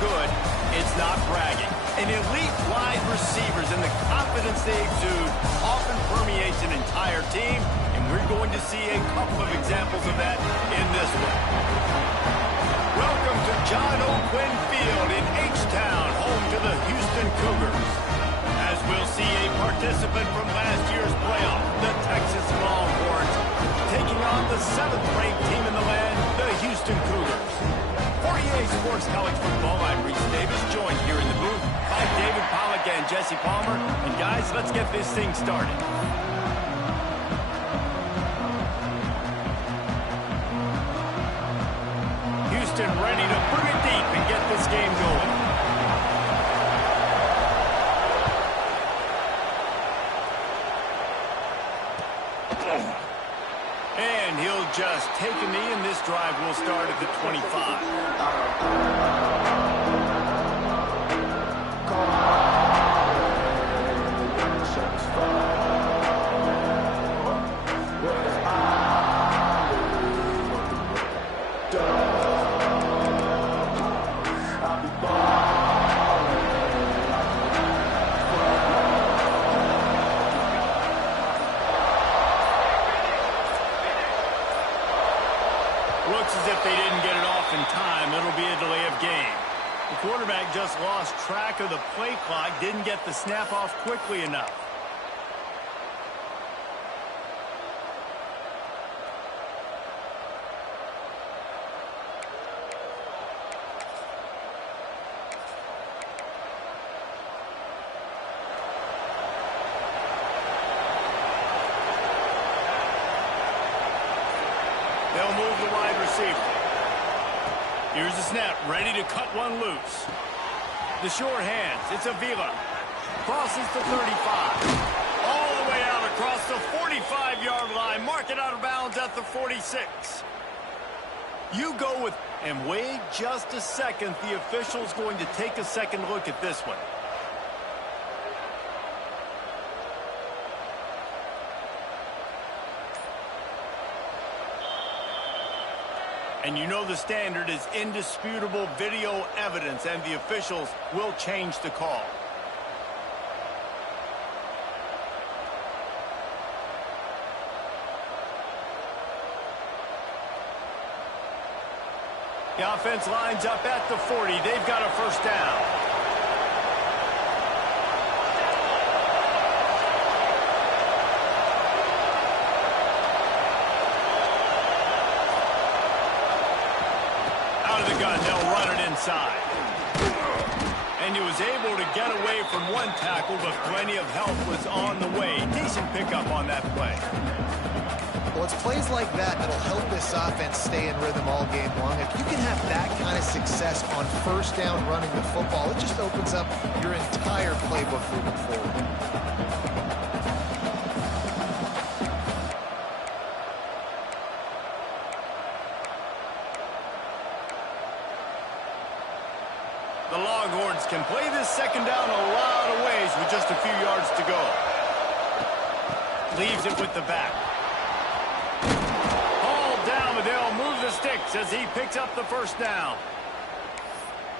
good, it's not bragging. An elite wide receivers and the confidence they exude often permeates an entire team, and we're going to see a couple of examples of that in this one. Welcome to John O'Quinn Field in H-Town, home to the Houston Cougars. As we'll see a participant from last year's playoff, the Texas Longhorns, taking on the 7th-ranked team in the land, the Houston Cougars. For EA Sports College Football, I'm Reese Davis, joined here in the booth by David Pollack and Jesse Palmer. And guys, let's get this thing started. Houston ready to bring it deep and get this game going. And he'll just take a knee, and this drive will start at the 25. Looks as if they didn't get it off in time. It'll be a delay of game. The quarterback just lost track of the play clock, didn't get the snap off quickly enough. They'll move the wide receiver. Here's the snap, ready to cut one loose. The short hands, it's Avila. Crosses the 35. All the way out across the 45-yard line. Mark it out of bounds at the 46. You go with, and wait just a second. The official's going to take a second look at this one. And you know the standard is indisputable video evidence, and the officials will change the call. The offense lines up at the 40. They've got a first down. They'll run it inside. And he was able to get away from one tackle, but plenty of help was on the way. Decent pickup on that play. Well, it's plays like that that'll help this offense stay in rhythm all game long. If you can have that kind of success on first down running the football, it just opens up your entire playbook moving forward. The Longhorns can play this second down a lot of ways with just a few yards to go. Leaves it with the back. Hauled down, but they'll move the sticks as he picks up the first down.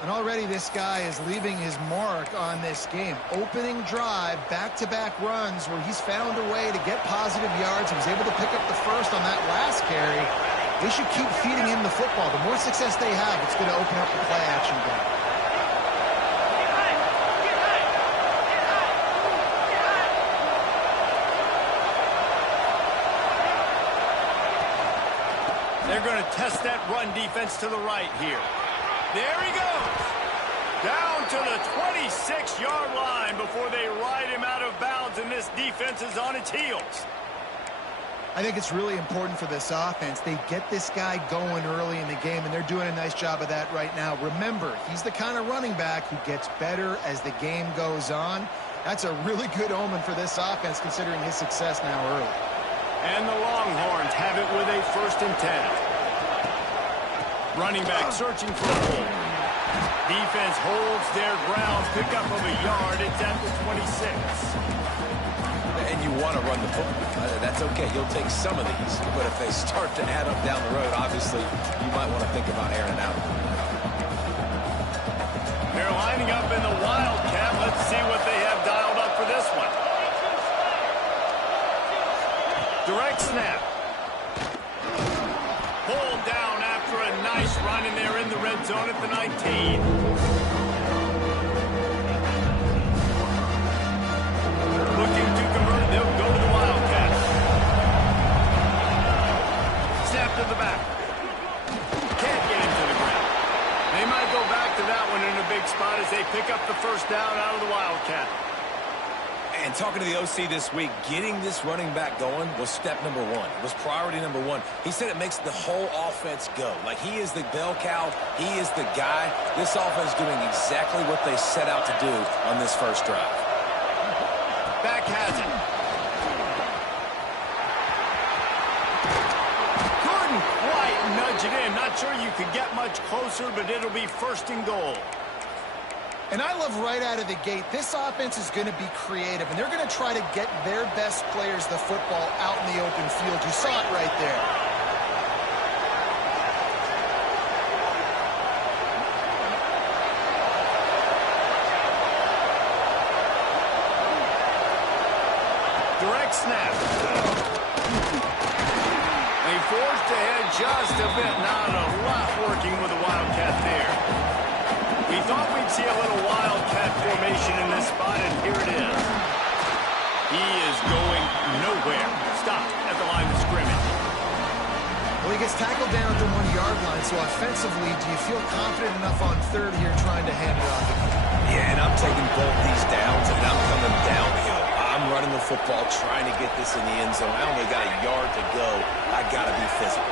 And already this guy is leaving his mark on this game. Opening drive, back-to-back runs where he's found a way to get positive yards. He was able to pick up the first on that last carry. They should keep feeding him the football. The more success they have, it's going to open up the play-action game. They're going to test that run defense to the right here. There he goes. Down to the 26-yard line before they ride him out of bounds, and this defense is on its heels. I think it's really important for this offense. They get this guy going early in the game, and they're doing a nice job of that right now. Remember, he's the kind of running back who gets better as the game goes on. That's a really good omen for this offense, considering his success now early. And the Longhorns have it with a 1st and 10. Running back searching for a hole. Defense holds their ground. Pickup of a yard. It's at the 26. And you want to run the football. That's okay. You'll take some of these. But if they start to add up down the road, obviously, you might want to think about airing it out. up in the Wildcat. Let's see what they have dialed up for this one. Direct snap. Pulled down after a nice run, and they're in the red zone at the 19. Looking to convert, they'll go to the Wildcat. Snap to the back. Can't get him to the ground. They might go back to that one in a big spot as they pick up the first down out of the Wildcat. And talking to the OC this week, getting this running back going was step number one. It was priority number one. He said it makes the whole offense go. Like, he is the bell cow. He is the guy. This offense is doing exactly what they set out to do on this first drive. Back has it. Couldn't quite nudge it in. Not sure you could get much closer, but it'll be first and goal. And I love right out of the gate, this offense is going to be creative, and they're going to try to get their best players the football out in the open field. You saw it right there. Direct snap. They forced ahead just a bit. Not a lot working with the Wildcat there. We thought we'd see a little Wildcat formation in this spot, and here it is. He is going nowhere. Stop at the line of scrimmage. Well, he gets tackled down at the 1-yard line, so offensively, do you feel confident enough on third here trying to hand it off again? Yeah, and I'm taking both these downs, and I'm coming downhill. I'm running the football, trying to get this in the end zone. I only got a yard to go. I got to be physical.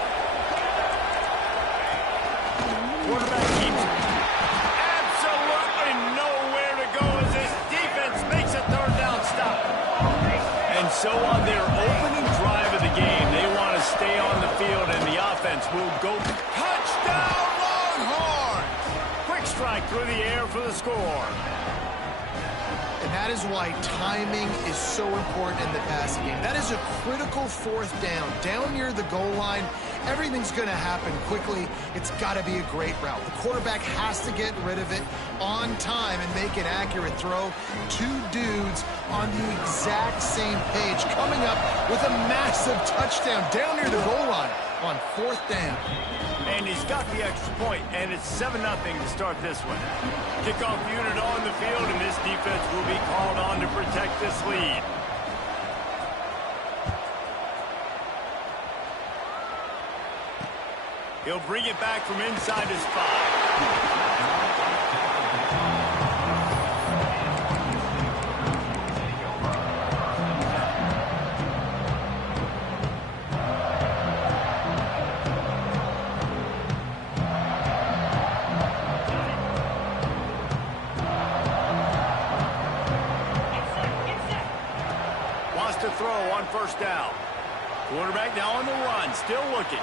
Quarterback keeps nowhere to go as this defense makes a third down stop. And so on their opening drive of the game, they want to stay on the field, and the offense will go touchdown Longhorns. Quick strike through the air for the score. And that is why timing is so important in the passing game. That is a critical fourth down. Down near the goal line, everything's going to happen quickly. It's got to be a great route. The quarterback has to get rid of it on time and make an accurate throw. Two dudes on the exact same page coming up with a massive touchdown down near the goal line on fourth down. And he's got the extra point, and it's 7-0 to start this one. Kickoff unit on the field, and this defense will be called on to protect this lead. He'll bring it back from inside his 5. To throw on first down. Quarterback now on the run, still looking.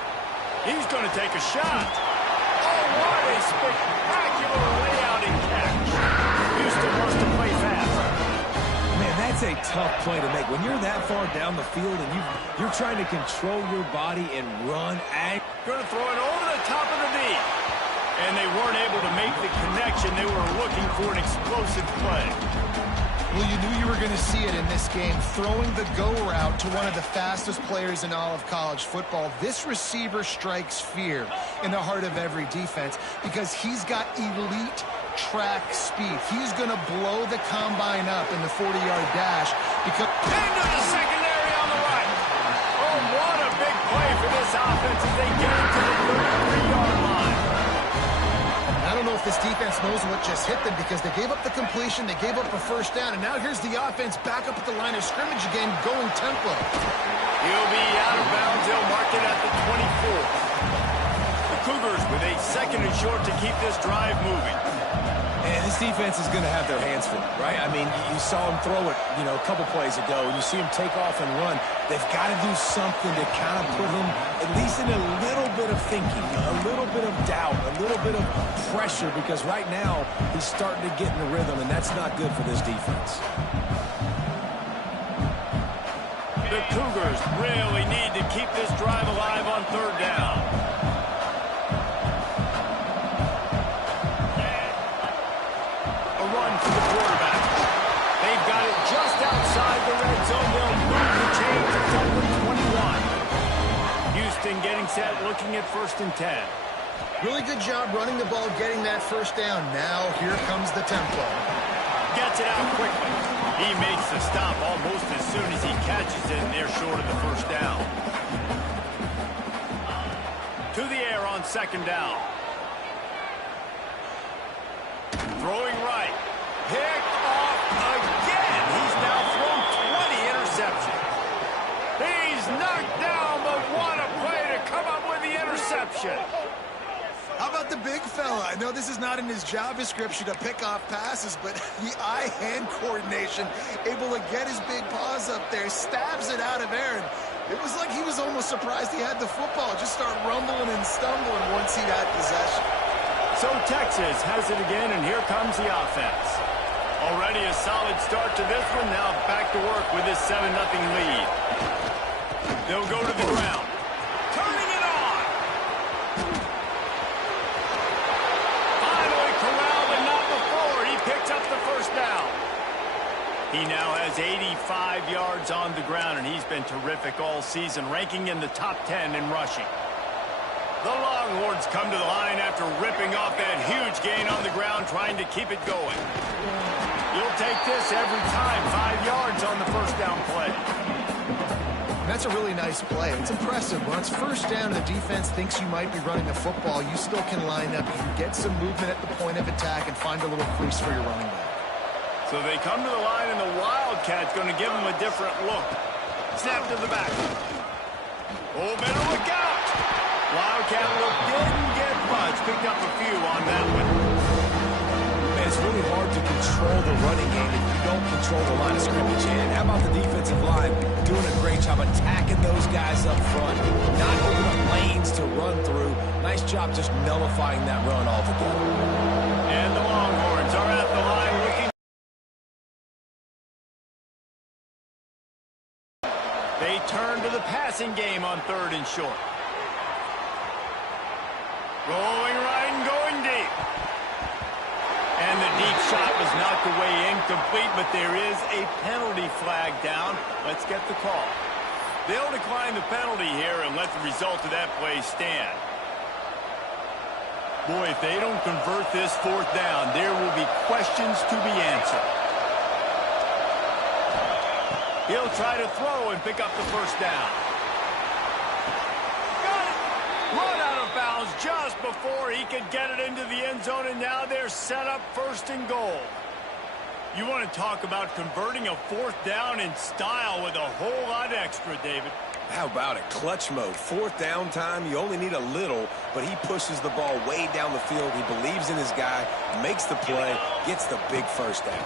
He's going to take a shot. Oh, what a spectacular layout and catch. Houston wants to play fast. Man, that's a tough play to make. When you're that far down the field and you're trying to control your body and run. Going to throw it over the top of the knee. And they weren't able to make the connection. They were looking for an explosive play. Well, you knew you were going to see it in this game, throwing the go route to one of the fastest players in all of college football. This receiver strikes fear in the heart of every defense because he's got elite track speed. He's going to blow the combine up in the 40-yard dash. Because into the secondary on the right. Oh, what a big play for this offense as they get it to the 33-yard line. I don't know if this defense knows what just hit them because they gave up the completion, they gave up a first down, and now here's the offense back up at the line of scrimmage again, going tempo. He'll be out of bounds. They'll mark it at the 24. The Cougars with a second and short to keep this drive moving. And this defense is going to have their hands full, right? I mean, you saw him throw it, a couple plays ago, and you see him take off and run. They've got to do something to kind of put him at least in a little bit of thinking, a little bit of doubt, a little bit of pressure, because right now he's starting to get in the rhythm, and that's not good for this defense. The Cougars really need to keep this drive alive on third down. set, looking at 1st and 10. Really good job running the ball, getting that first down. Now here comes the tempo. Gets it out quickly. He makes the stop almost as soon as he catches it, and they're short of the first down. To the air on 2nd down. Throwing right. Picked off again. He's now thrown 20 interceptions. He's knocked down, but what a play to come up with the interception. How about the big fella? I know this is not in his job description to pick off passes, but the eye-hand coordination, able to get his big paws up there, stabs it out of Aaron. It was like he was almost surprised he had the football. Just start rumbling and stumbling once he had possession. So Texas has it again, and here comes the offense. Already a solid start to this one. Now back to work with this 7-0 lead. They'll go to the ground. Turning it on. Finally corralled, and not before. He picks up the first down. He now has 85 yards on the ground, and he's been terrific all season, ranking in the top 10 in rushing. The Longhorns come to the line after ripping off that huge gain on the ground, trying to keep it going. You'll take this every time. 5 yards on the first down play. That's a really nice play. It's impressive. When it's first down and the defense thinks you might be running the football, you still can line up. You can get some movement at the point of attack and find a little crease for your running back. So they come to the line, and the Wildcat's going to give them a different look. Snap to the back. Oh, better look out. Wildcat look didn't get much. Picked up a few on that one. Man, it's really hard to control the running game if you don't control the line of scrimmage. And how about the defensive line doing a great job attacking those guys up front, not opening up lanes to run through. Nice job just nullifying that run altogether. And the Longhorns are at the line looking. They turn to the passing game on 3rd and short. Rolling right and going deep. And the deep shot was knocked away incomplete, but there is a penalty flag down. Let's get the call. They'll decline the penalty here and let the result of that play stand. Boy, if they don't convert this 4th down, there will be questions to be answered. He'll try to throw and pick up the first down. Got it! Run out of bounds just before he could get it into the end zone, and now they're set up 1st and goal. You want to talk about converting a 4th down in style with a whole lot extra, David. How about it? Clutch mode. 4th down time. You only need a little, but he pushes the ball way down the field. He believes in his guy, makes the play, gets the big first down.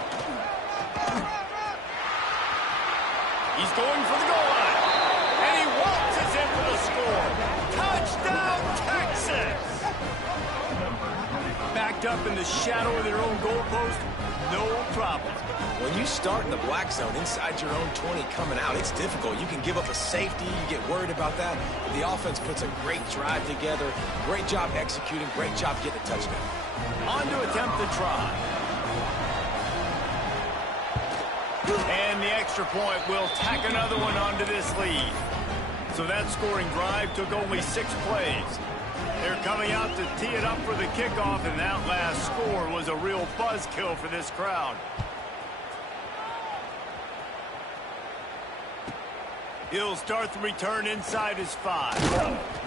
He's going for the goal line. And he waltzes in for the score. Touchdown, Texas! Backed up in the shadow of their own goalpost, no problem. When you start in the black zone inside your own 20 coming out, it's difficult. You can give up a safety. You get worried about that. But the offense puts a great drive together. Great job executing. Great job getting a touchdown. On to attempt the try. And the extra point will tack another one onto this lead. So that scoring drive took only 6 plays. They're coming out to tee it up for the kickoff, and that last score was a real buzzkill for this crowd. He'll start the return inside his 5.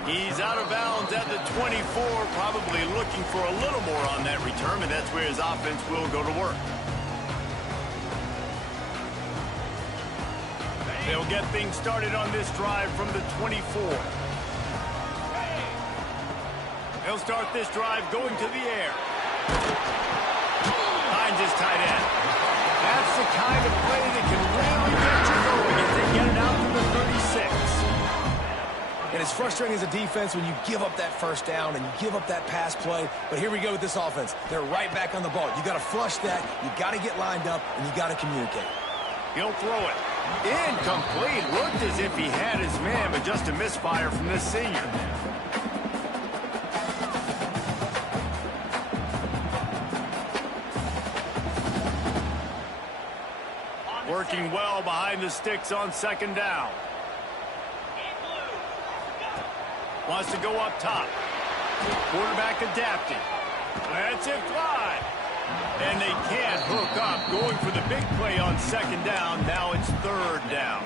He's out of bounds at the 24, probably looking for a little more on that return, and that's where his offense will go to work. They'll get things started on this drive from the 24. They'll start this drive going to the air. Finds his tight end. That's the kind of play that can really get you going if they get it out to the 36. And it's frustrating as a defense when you give up that first down and you give up that pass play. But here we go with this offense. They're right back on the ball. You got to flush that. You got to get lined up, and you got to communicate. He'll throw it. Incomplete. Looked as if he had his man, but just a misfire from this senior. Working well behind the sticks on 2nd down. Wants to go up top. Quarterback adapting. Lets it fly. And they can't hook up. Going for the big play on second down. Now it's third down.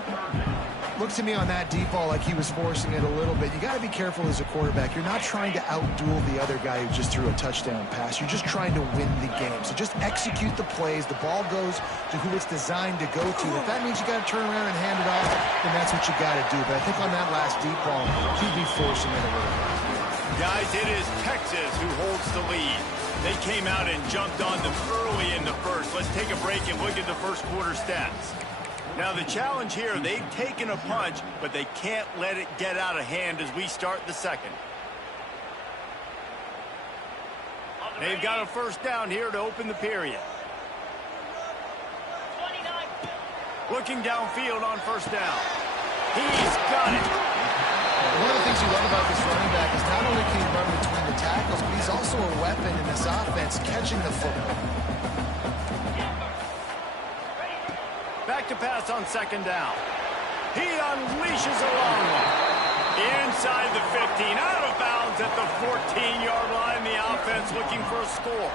Looks to me on that deep ball like he was forcing it a little bit. You got to be careful as a quarterback. You're not trying to outduel the other guy who just threw a touchdown pass. You're just trying to win the game. So just execute the plays. The ball goes to who it's designed to go to. If that means you got to turn around and hand it off, then that's what you got to do. But I think on that last deep ball, he'd be forcing it a little bit. Guys, it is Texas who holds the lead. They came out and jumped on them early in the first. Let's take a break and look at the first quarter stats. Now, the challenge here, they've taken a punch, but they can't let it get out of hand as we start the second. They've got a first down here to open the period. Looking downfield on first down. He's got it. One of the things you love about this running back is not only can he run between the tackles, but he's also a weapon in this offense catching the football. Back to pass on second down. He unleashes a long one. Inside the 15, out of bounds at the 14-yard line. The offense looking for a score.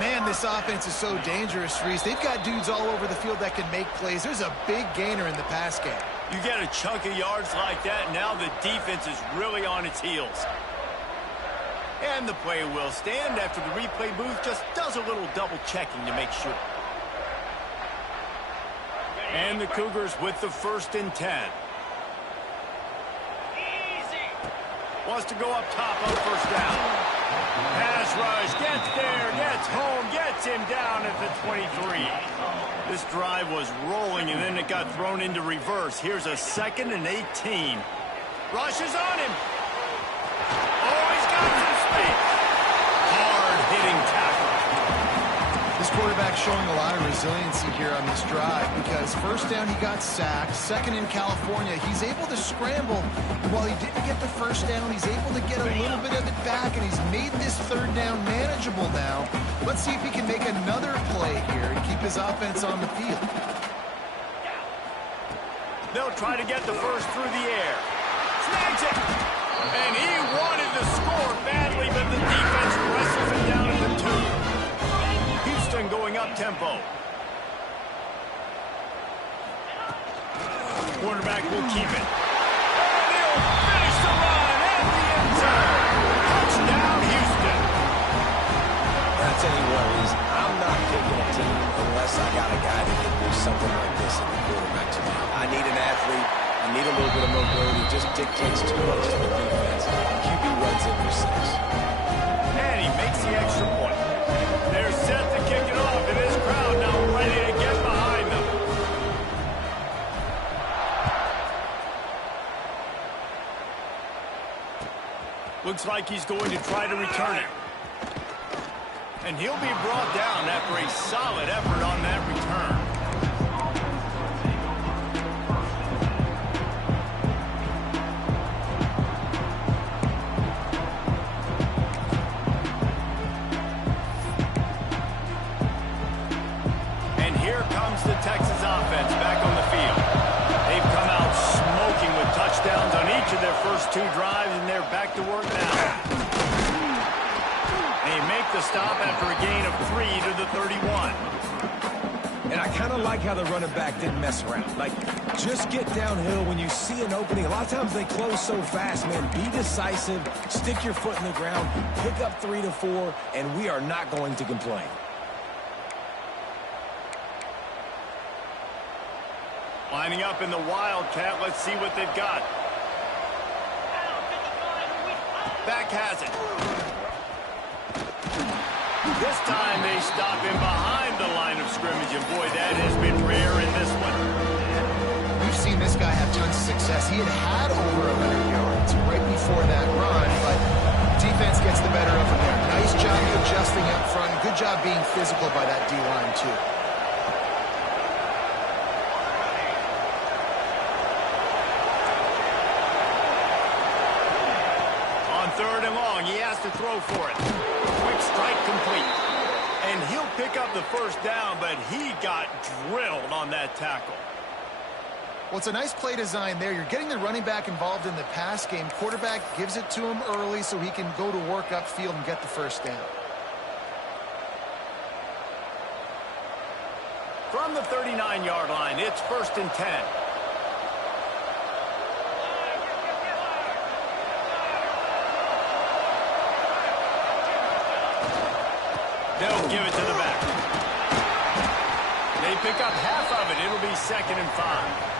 Man, this offense is so dangerous, Reese. They've got dudes all over the field that can make plays. There's a big gainer in the pass game. You get a chunk of yards like that, now the defense is really on its heels. And the play will stand after the replay booth just does a little double checking to make sure. And the Cougars with the 1st and 10. Wants to go up top on first down. Pass rush, gets there, gets home, gets him down at the 23. This drive was rolling, and then it got thrown into reverse. Here's a 2nd and 18. Rushes on him. Oh, he's got some space. Hard-hitting tackle. This quarterback's showing a lot of resiliency here on this drive because first down he got sacked, second in California, he's able to scramble. And while he didn't get the first down, he's able to get a little bit of it back, and he's made this third down manageable now. Let's see if he can make another play here and keep his offense on the field. They'll try to get the first through the air. Snags it! And he wanted to score badly, but the defense wrestles him down at the 2. Houston going up tempo. Quarterback will keep it. And he'll finish the run at the end zone. Touchdown, Houston. I'll tell you what, Reese, I'm not picking a team unless I got a guy that can do something like this at the quarterback spot. I need an athlete. I need a little bit of mobility. It just dictates too much to the defense. QB runs in for 6. And he makes the extra point. They're set to kick it off, and this crowd now ready to get behind them. Looks like he's going to try to return it. And he'll be brought down after a solid effort on that return. The Texas offense back on the field. They've come out smoking with touchdowns on each of their first 2 drives, and they're back to work now. They make the stop after a gain of 3 to the 31. And I kind of like how the running back didn't mess around. Like, just get downhill when you see an opening. A lot of times they close so fast, man. Be decisive, stick your foot in the ground, pick up 3 to 4, and we are not going to complain. Lining up in the Wildcat. Let's see what they've got. Back has it. This time they stop him behind the line of scrimmage, and boy, that has been rare in this one. We've seen this guy have tons of success. He had over 100 yards right before that run, but defense gets the better of him there. Nice job adjusting up front. Good job being physical by that D-line, too. Third and long, he has to throw for it. Quick strike complete. And he'll pick up the first down, but he got drilled on that tackle. Well, it's a nice play design there. You're getting the running back involved in the pass game. Quarterback gives it to him early so he can go to work upfield and get the first down. From the 39-yard line, it's 1st and 10. They'll give it to the back. They pick up half of it. It'll be 2nd and 5.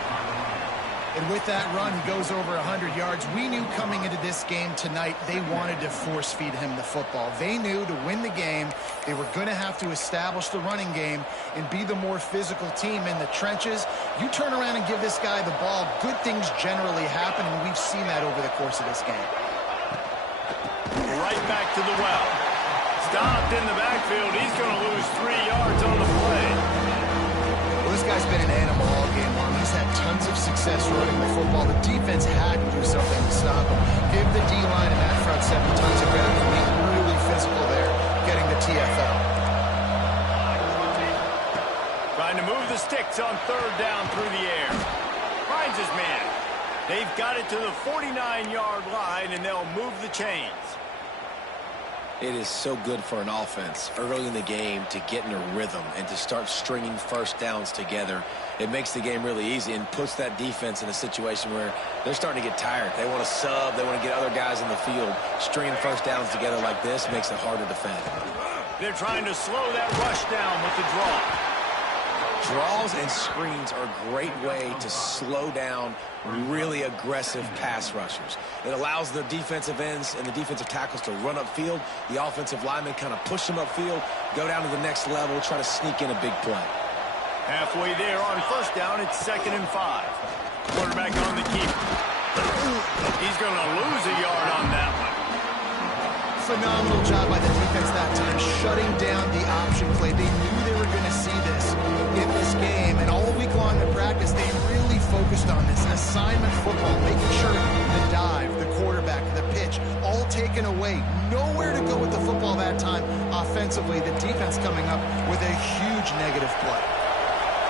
And with that run, he goes over 100 yards. We knew coming into this game tonight they wanted to force-feed him the football. They knew to win the game, they were going to have to establish the running game and be the more physical team in the trenches. You turn around and give this guy the ball, good things generally happen, and we've seen that over the course of this game. Right back to the well. Stopped in the backfield. He's going to lose 3 yards on the play. Well, this guy's been an animal all game long. He's had tons of success running the football. The defense had to do something to stop him. Give the D-line and that front 7 tons of credit for being really physical there, getting the TFL. Trying to move the sticks on 3rd down through the air. Finds his man. They've got it to the 49-yard line, and they'll move the chains. It is so good for an offense early in the game to get in a rhythm and to start stringing first downs together. It makes the game really easy and puts that defense in a situation where they're starting to get tired. They want to sub. They want to get other guys in the field. Stringing first downs together like this makes it hard to defend. They're trying to slow that rush down with the draw. Draws and screens are a great way to slow down really aggressive pass rushers. It allows the defensive ends and the defensive tackles to run upfield. The offensive linemen kind of push them upfield, go down to the next level, try to sneak in a big play. Halfway there on 1st down, it's 2nd and 5. Quarterback on the keeper. He's going to lose a yard on that one. Phenomenal job by the defense that time, shutting down the option play. They knew they were going to see this in this game, and all week long in practice, they really focused on this. An assignment football, making sure the dive, the quarterback, the pitch, all taken away. Nowhere to go with the football that time offensively. The defense coming up with a huge negative play.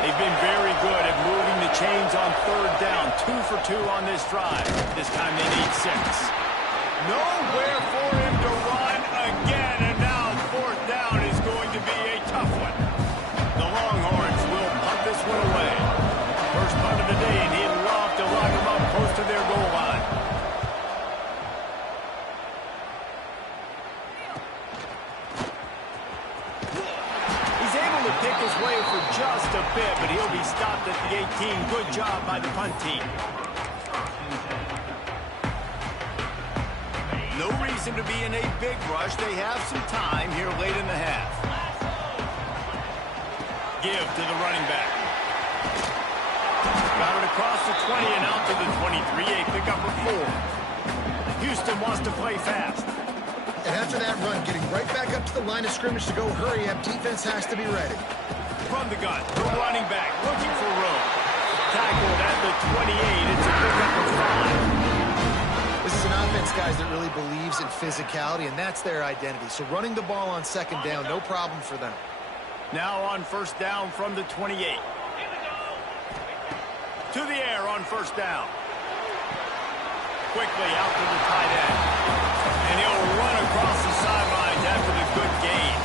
They've been very good at moving the chains on 3rd down. 2 for 2 on this drive. This time they need 6. Nowhere for him to run again, and now 4th down is going to be a tough one. The Longhorns will punt this one away. First punt of the day, and he'd love to lock them up close to their goal line. He's able to pick his way for just a bit, but he'll be stopped at the 18. Good job by the punt team. No reason to be in a big rush. They have some time here late in the half. Give to the running back. Got it across the 20 and out to the 23. A pickup of 4. Houston wants to play fast. And after that run, getting right back up to the line of scrimmage to go hurry up, defense has to be ready. From the gun, the running back looking for room. Tackled at the 28. It's a pickup of 5. This is an offense, guys, that really believes in physicality, and that's their identity. So running the ball on 2nd down, no problem for them. Now on 1st down from the 28. To the air on 1st down. Quickly out to the tight end. And he'll run across the sidelines after the good gain.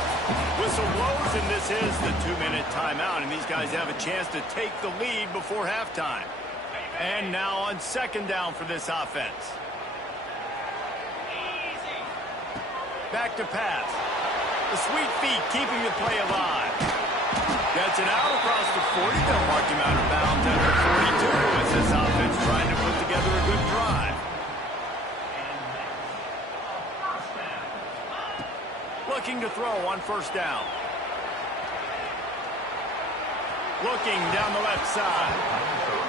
Whistle blows, and this is the 2-minute timeout, and these guys have a chance to take the lead before halftime. And now on 2nd down for this offense. Back to pass. The sweet feet keeping the play alive. Gets it out across the 40. They'll mark him out of bounds at the 42 as this offense trying to put together a good drive. Looking to throw on 1st down. Looking down the left side.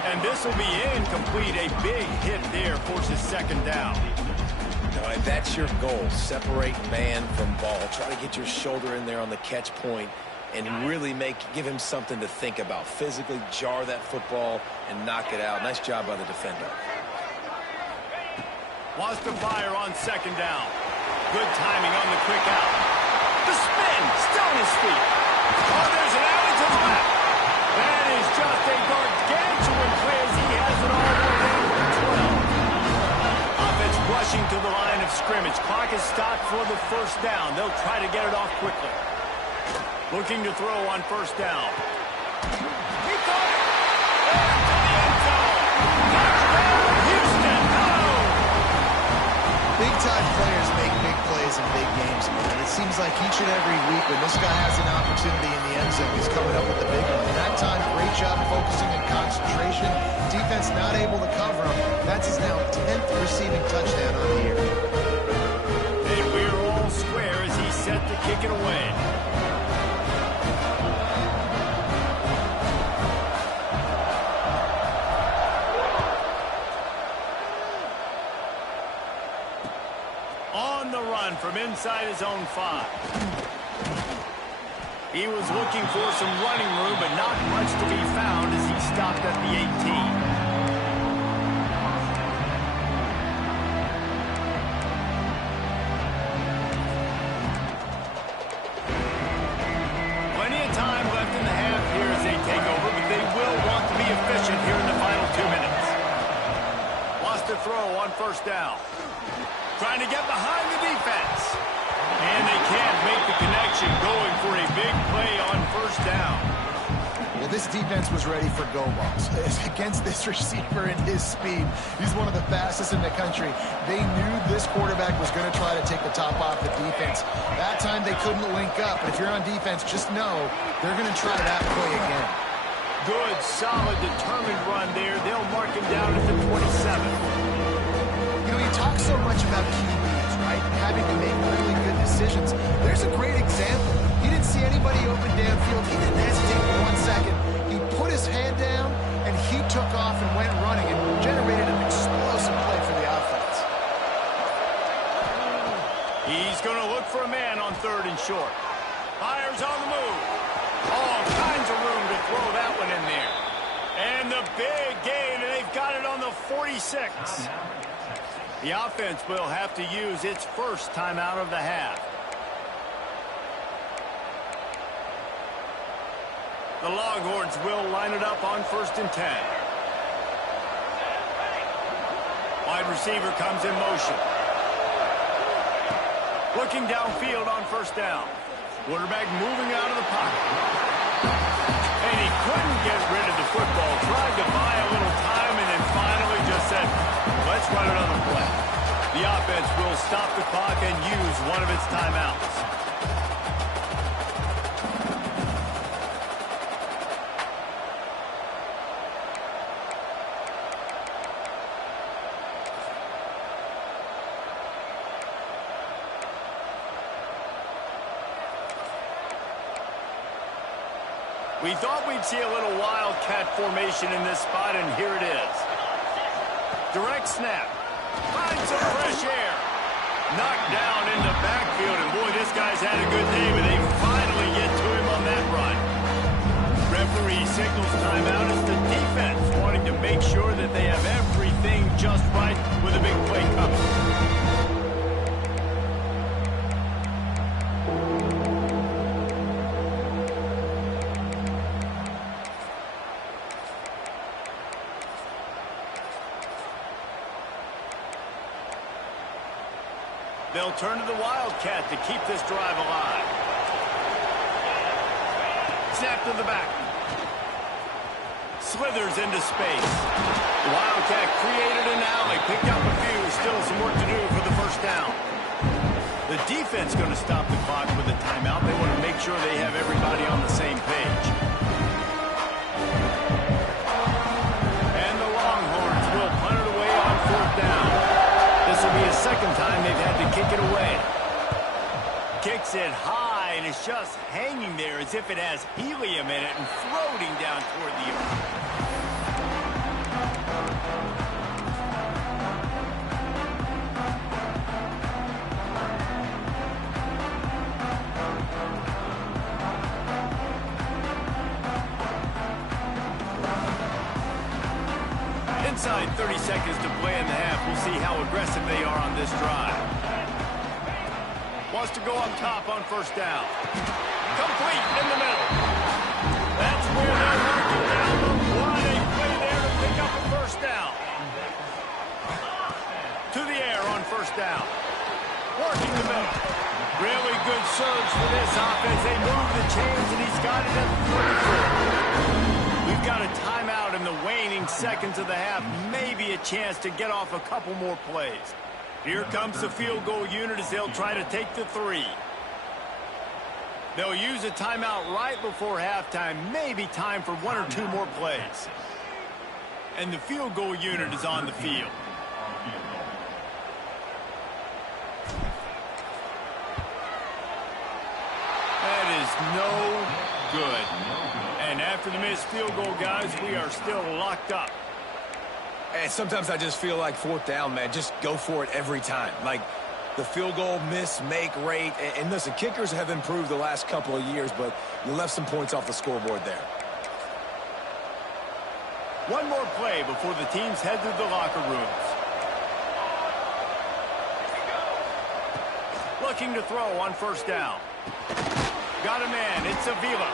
And this will be incomplete. A big hit there forces 2nd down. And that's your goal. Separate man from ball. Try to get your shoulder in there on the catch point and really give him something to think about. Physically jar that football and knock it out. Nice job by the defender. Wants to fire on 2nd down. Good timing on the quick out. The spin, still on his feet. Oh, there's an alley to the left. That is just a gargantuan play as he has it all the way for 12. Offense rushing to the line of scrimmage. Clock is stopped for the first down. They'll try to get it off quickly. Looking to throw on first down. He caught it. Into the end zone. Touchdown, Houston. No! Big-time players make big plays in big games, man. It seems like each and every week when this guy has an opportunity in the end zone, he's coming up with the big one. And that time, great job focusing and concentration. Defense not able to cover him. That's his now 10th receiving touchdown on the year. And we're all square as he's set to kick it away. On the run from inside his own 5. He was looking for some running room, but not much to be found as he stopped at the 18. Plenty of time left in the half here as they take over, but they will want to be efficient here in the final 2 minutes. Wants to throw on first down. Trying to get behind the defense. And they can't make the connection, going for a big play on first down. Well, this defense was ready for go balls. Against this receiver and his speed, he's one of the fastest in the country. They knew this quarterback was going to try to take the top off the defense. That time they couldn't link up, but if you're on defense, just know they're going to try that play again. Good, solid, determined run there. They'll mark him down at the 27. You know, you talk so much about QBs, right? Having to make really good decisions. There's a great example. He didn't see anybody open downfield. He didn't hesitate for 1 second. He put his head down, and he took off and went running and generated an explosive play for the offense. He's going to look for a man on 3rd and short. Fires on the move. All kinds of room to throw that one in there. And the big gain, and they've got it on the 46. The offense will have to use its first timeout of the half. The Longhorns will line it up on 1st and 10. Wide receiver comes in motion. Looking downfield on first down. Quarterback moving out of the pocket. And he couldn't get rid of the football. Tried to buy a little time and then finally just said, let's run another play. The offense will stop the clock and use one of its timeouts. We thought we'd see a little wildcat formation in this spot, and here it is. Direct snap. Finds some fresh air. Knocked down in the backfield, and boy, this guy's had a good day, but they finally get to him on that run. Referee signals timeout as the defense wanting to make sure that they have everything just right with a big play coming. They'll turn to the Wildcat to keep this drive alive. Snap to the back. Slithers into space. The Wildcat created an alley, picked up a few, still some work to do for the first down. The defense going to stop the clock with a timeout. They want to make sure they have everybody on the same page. And the Longhorns will punt it away on 4th down. This will be a second time they've had to kick it away. Kicks it high, and it's just hanging there as if it has helium in it and floating down toward the earth. Inside 30 seconds to play in the half. We'll see how aggressive they are on this drive. Wants to go up top on first down. Complete in the middle. That's where they're first down. To the air on first down. Working the middle. Really good surge for this offense. They move the chains, and he's got it at the 34. We've got a timeout in the waning seconds of the half. Maybe a chance to get off a couple more plays. Here comes the field goal unit as they'll try to take the 3. They'll use a timeout right before halftime. Maybe time for 1 or 2 more plays. And the field goal unit is on the field. That is no good. And after the missed field goal, guys, we are still locked up. And sometimes I just feel like fourth down, man, just go for it every time. Like the field goal miss-make rate. And listen, kickers have improved the last couple of years, but you left some points off the scoreboard there. One more play before the teams head to the locker rooms. Looking to throw on first down. Got a man. It's Avila.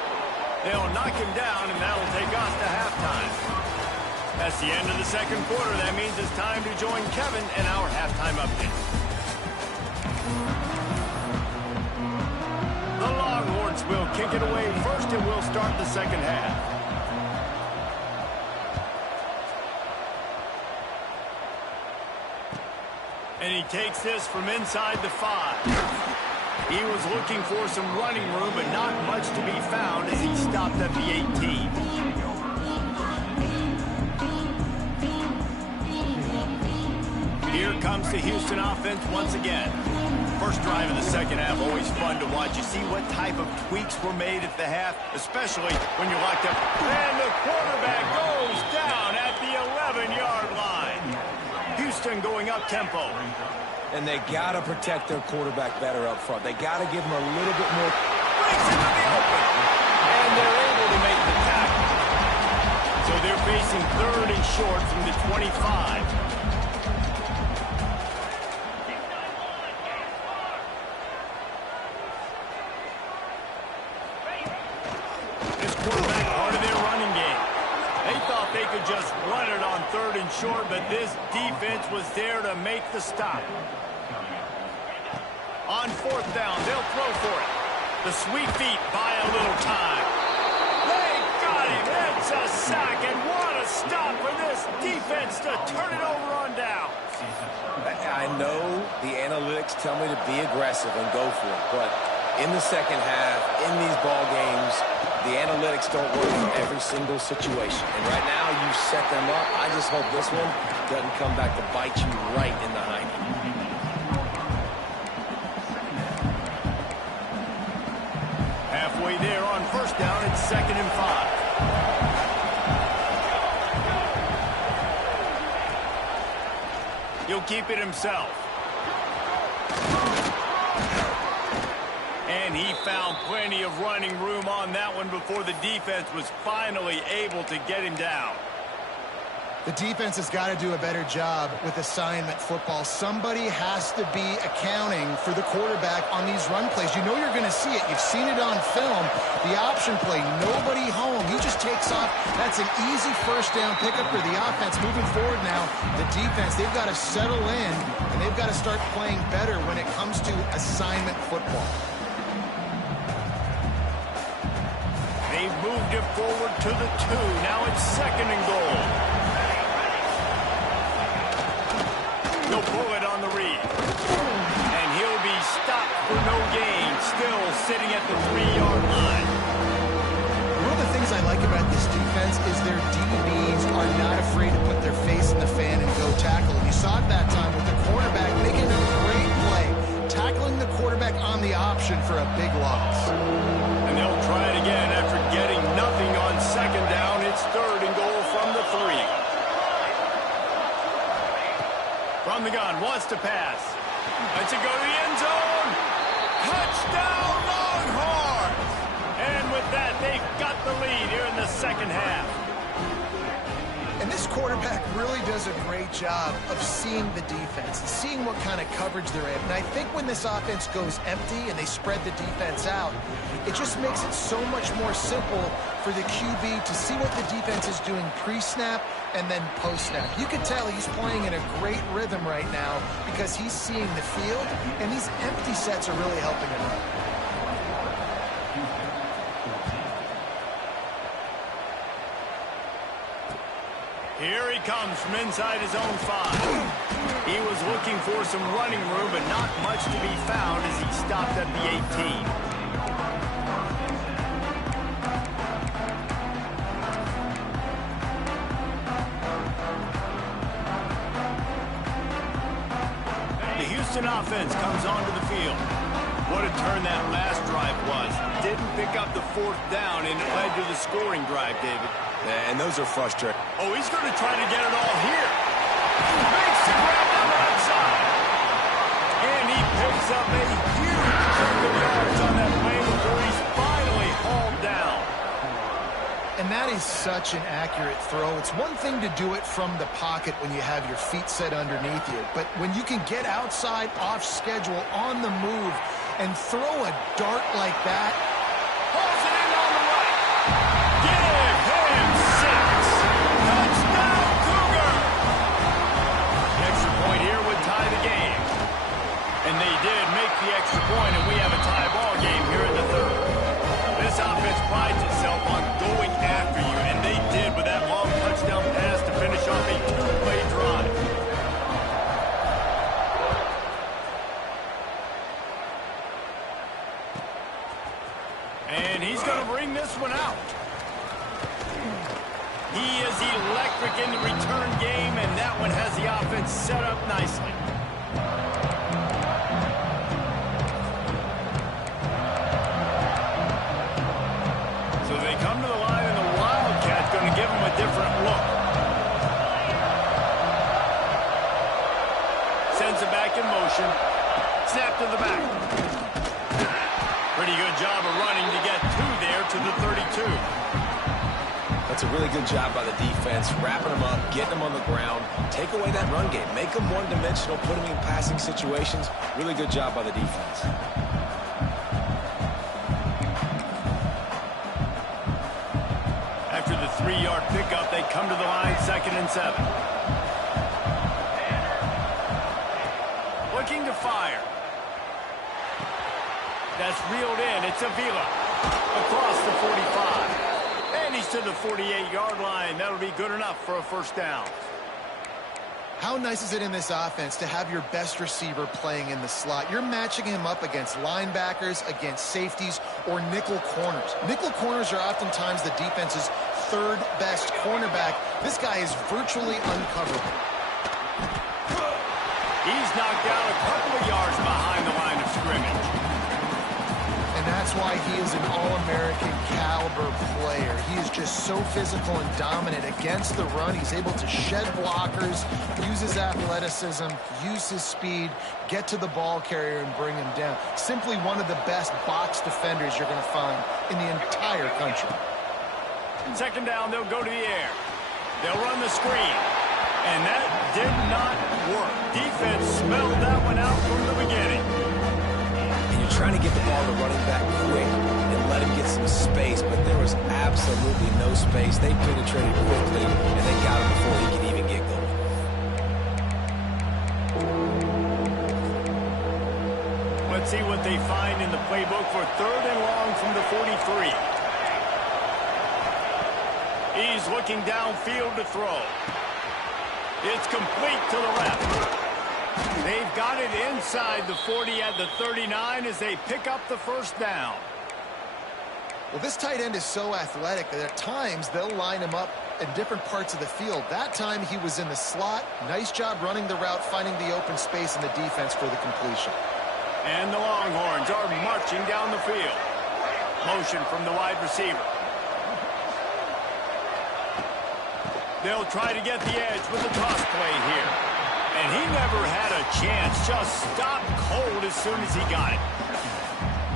They'll knock him down, and that'll take us to halftime. That's the end of the second quarter. That means it's time to join Kevin in our halftime update. The Longhorns will kick it away first, and we'll start the second half. And he takes this from inside the 5. He was looking for some running room, but not much to be found as he stopped at the 18. Here comes the Houston offense once again. First drive of the second half, always fun to watch. You see what type of tweaks were made at the half, especially when you're locked up. And the quarterback goes down at the 11-yard line. Houston going up tempo. And they got to protect their quarterback better up front. They got to give him a little bit more. Breaks into the open. And they're able to make the tackle. So they're facing 3rd and short from the 25. This quarterback part of their running game. They thought they could just run it on 3rd and short, but this defense was there to make the stop. On 4th down, they'll throw for it. The sweet feet buy a little time. They got him. It's a sack, and what a stop for this defense to turn it over on down. I know the analytics tell me to be aggressive and go for it, but in the second half, in these ball games, the analytics don't work in every single situation. And right now, you set them up. I just hope this one doesn't come back to bite you right in the hiney. Halfway there on first down, it's 2nd and 5. He'll keep it himself. And he found plenty of running room on that one before the defense was finally able to get him down. The defense has got to do a better job with assignment football. Somebody has to be accounting for the quarterback on these run plays. You know you're going to see it. You've seen it on film. The option play, nobody home. He just takes off. That's an easy first down pickup for the offense. Moving forward now, the defense, they've got to settle in, and they've got to start playing better when it comes to assignment football. They've moved it forward to the 2. Now it's 2nd and goal. He'll pull it on the read. And he'll be stopped for no gain. Still sitting at the 3-yard line. One of the things I like about this defense is their DBs are not afraid to put their face in the fan and go tackle. And you saw it that time with the quarterback making a great play, tackling the quarterback on the option for a big loss. And they'll try it again after getting nothing on 2nd down. It's 3rd and goal from the 3. From the gun, wants to pass. Lets it go to the end zone. Touchdown, Longhorns! And with that, they've got the lead here in the second half. And And this quarterback really does a great job of seeing the defense and seeing what kind of coverage they're in. And I think when this offense goes empty and they spread the defense out, it just makes it so much more simple for the QB to see what the defense is doing pre-snap and then post-snap. You can tell he's playing in a great rhythm right now because he's seeing the field, and these empty sets are really helping him out. Here he comes from inside his own 5. He was looking for some running room, but not much to be found as he stopped at the 18. Offense comes onto the field. What a turn that last drive was. Didn't pick up the 4th down, and it led to the scoring drive, David. Yeah, and those are frustrating. Oh, he's going to try to get it all here. Makes the grab on the right side. And he picks up a huge chunk of yards on that play before he's finally hauled down. And that is such an accurate throw. It's one thing to do it from the pocket when you have your feet set underneath you, but when you can get outside, off schedule, on the move, and throw a dart like that. Pulls it in on the right. Give him 6. Touchdown, Cougar. The extra point here would tie the game. And they did make the extra point, and we have a tie ball game here in the 3rd. This offense prides itself on going after you, and they did with that long touchdown pass to finish off a 2-play drive. And he's going to bring this one out. He is electric in the return game, and that one has the offense set up nicely. Different look. Sends it back in motion. Snap to the back. Pretty good job of running to get 2 there to the 32. That's a really good job by the defense, wrapping them up, getting them on the ground, take away that run game, make them one-dimensional, put them in passing situations. Really good job by the defense. After the 3-yard pickup, they come to the line, 2nd and 7. Looking to fire. That's reeled in. It's Avila across the 45. And he's to the 48-yard line. That'll be good enough for a 1st down. How nice is it in this offense to have your best receiver playing in the slot? You're matching him up against linebackers, against safeties, or nickel corners. Nickel corners are oftentimes the defense's 3rd best cornerback. This guy is virtually uncoverable. He's knocked out a couple of yards behind the line of scrimmage. And that's why he is an All-American caliber player. He is just so physical and dominant against the run. He's able to shed blockers, use his athleticism, use his speed, get to the ball carrier and bring him down. Simply one of the best box defenders you're going to find in the entire country. 2nd down, they'll go to the air. They'll run the screen. And that did not work. Defense smelled that one out from the beginning. And you're trying to get the ball to running back quick and let him get some space, but there was absolutely no space. They penetrated quickly, and they got him before he could even get going. Let's see what they find in the playbook for 3rd and long from the 43. He's looking downfield to throw. It's complete to the left. They've got it inside the 40 at the 39 as they pick up the 1st down. Well, this tight end is so athletic that at times they'll line him up in different parts of the field. That time he was in the slot. Nice job running the route, finding the open space in the defense for the completion. And the Longhorns are marching down the field. Motion from the wide receiver. They'll try to get the edge with the toss play here. And he never had a chance. Just stopped cold as soon as he got it.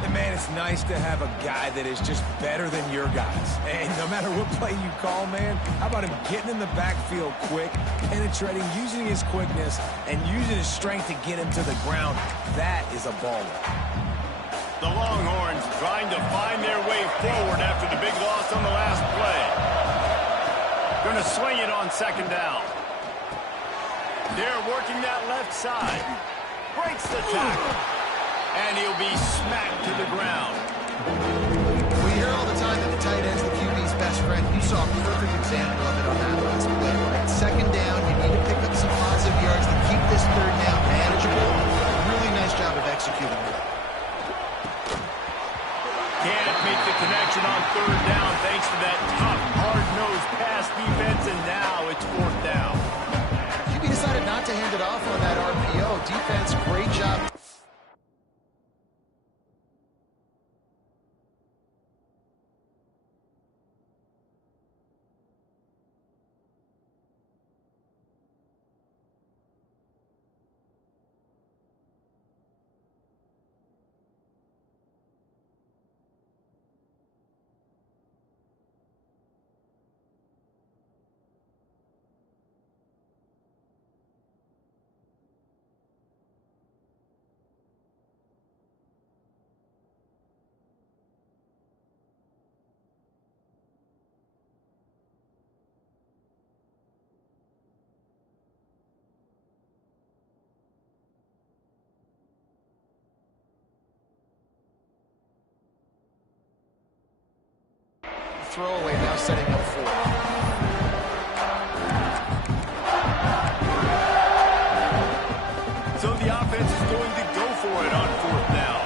And Man, it's nice to have a guy that is just better than your guys. And no matter what play you call, man, how about him getting in the backfield quick, penetrating, using his quickness, and using his strength to get him to the ground? That is a baller. The Longhorns trying to find their way forward after the big loss on the last play. Going to swing it on second down. They're working that left side. Breaks the tackle. And he'll be smacked to the ground. We hear all the time that the tight end's the QB's best friend. You saw a perfect example of it on that last play. At second down, you need to pick up some positive yards to keep this third down manageable. Really nice job of executing it. Can't make the connection on third down thanks to that tough, hard-nosed pass defense, and now it's fourth down. QB decided not to hand it off on that RPO. Defense, great job. Throwaway now setting up fourth. So the offense is going to go for it on fourth down.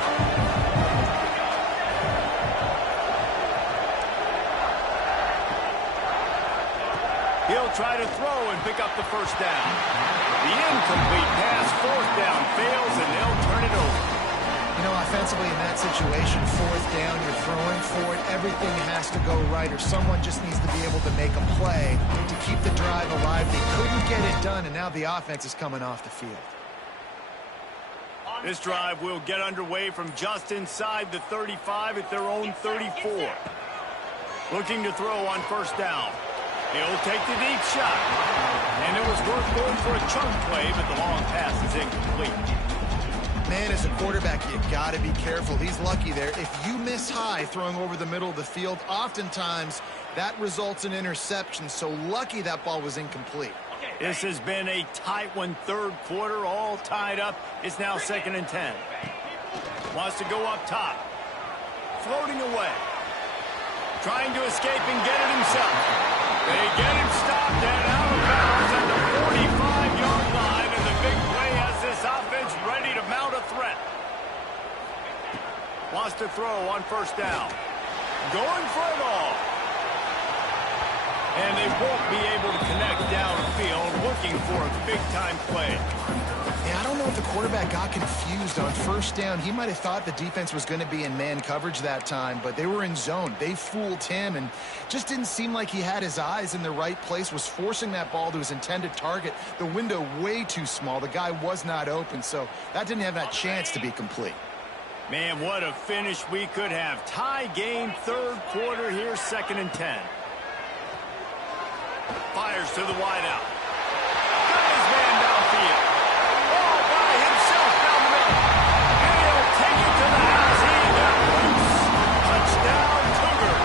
He'll try to throw and pick up the first down. The incomplete pass, fourth down, fails, and they'll turn it over. You know, offensively in that situation, fourth down, you're throwing for it. Everything has to go right, or someone just needs to be able to make a play to keep the drive alive. They couldn't get it done, and now the offense is coming off the field. This drive will get underway from just inside the 35 at their own 34. Looking to throw on first down. He'll take the deep shot. And it was worth going for a chunk play, but the long pass is incomplete. Man, as a quarterback, you got to be careful. He's lucky there. If you miss high throwing over the middle of the field, oftentimes that results in interception. So lucky that ball was incomplete. This has been a tight one, third quarter, all tied up. It's now 2nd and 10. Wants to go up top. Floating away. Trying to escape and get it himself. They get him stopped and out of bounds at the 45-yard line, and the big play has this offense ready to mount a threat. Wants to throw on first down. Going for it all. And they won't be able to connect downfield, looking for a big-time play. Yeah, I don't know if the quarterback got confused on first down. He might have thought the defense was going to be in man coverage that time, but they were in zone. They fooled him and just didn't seem like he had his eyes in the right place, was forcing that ball to his intended target. The window way too small. The guy was not open, so that didn't have that chance to be complete. Man, what a finish we could have. Tie game, third quarter here, 2nd and 10. Fires to the wideout. Got his man downfield. All by himself down the middle. And he'll take it to the house. He got loose. Touchdown, Cougar.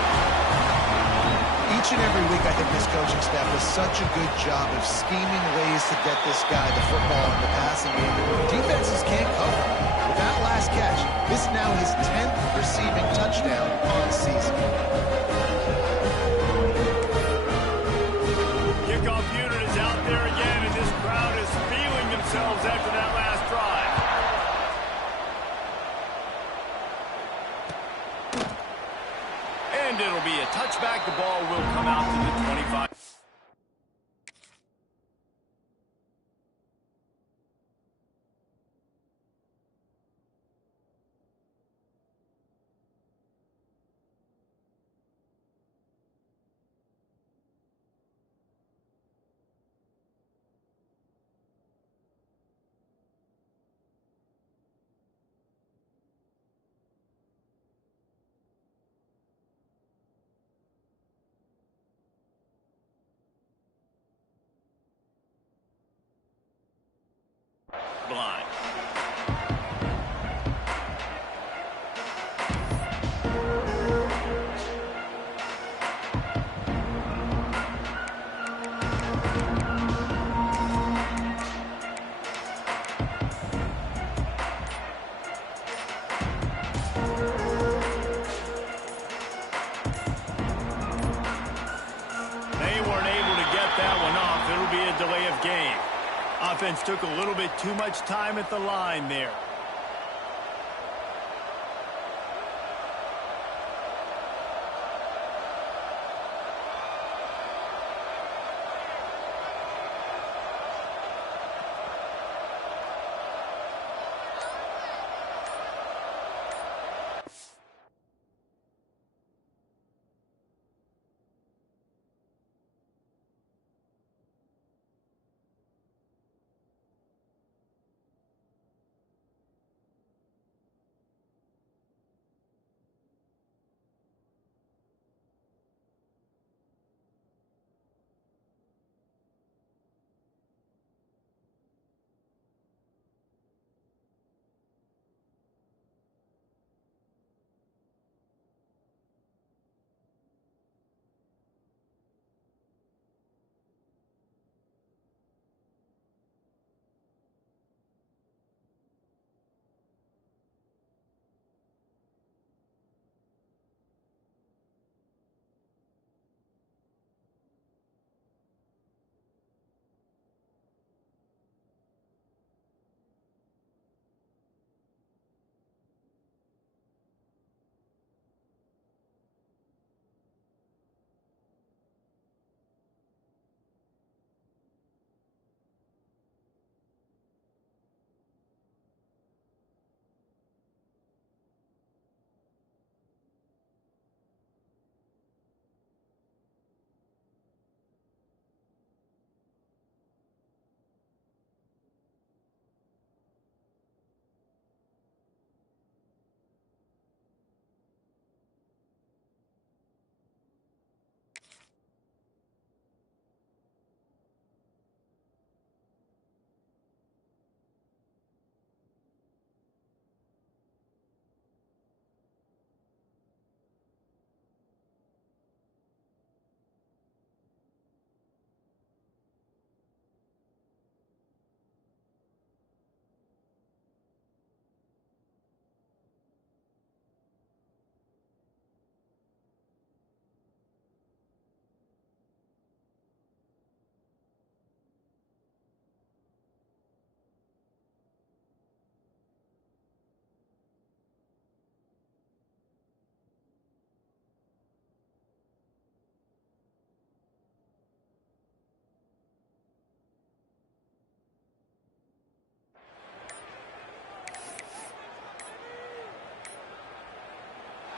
Each and every week, I think this coaching staff does such a good job of scheming ways to get this guy the football in the passing game. Defenses can't cover. With that last catch, this is now his 10th receiving touchdown on the season. Kickoff unit is out there again, and this crowd is feeling themselves after that last drive. And it'll be a touchback. The ball will come out to the 25. blind. Delay of game. Offense took a little bit too much time at the line there.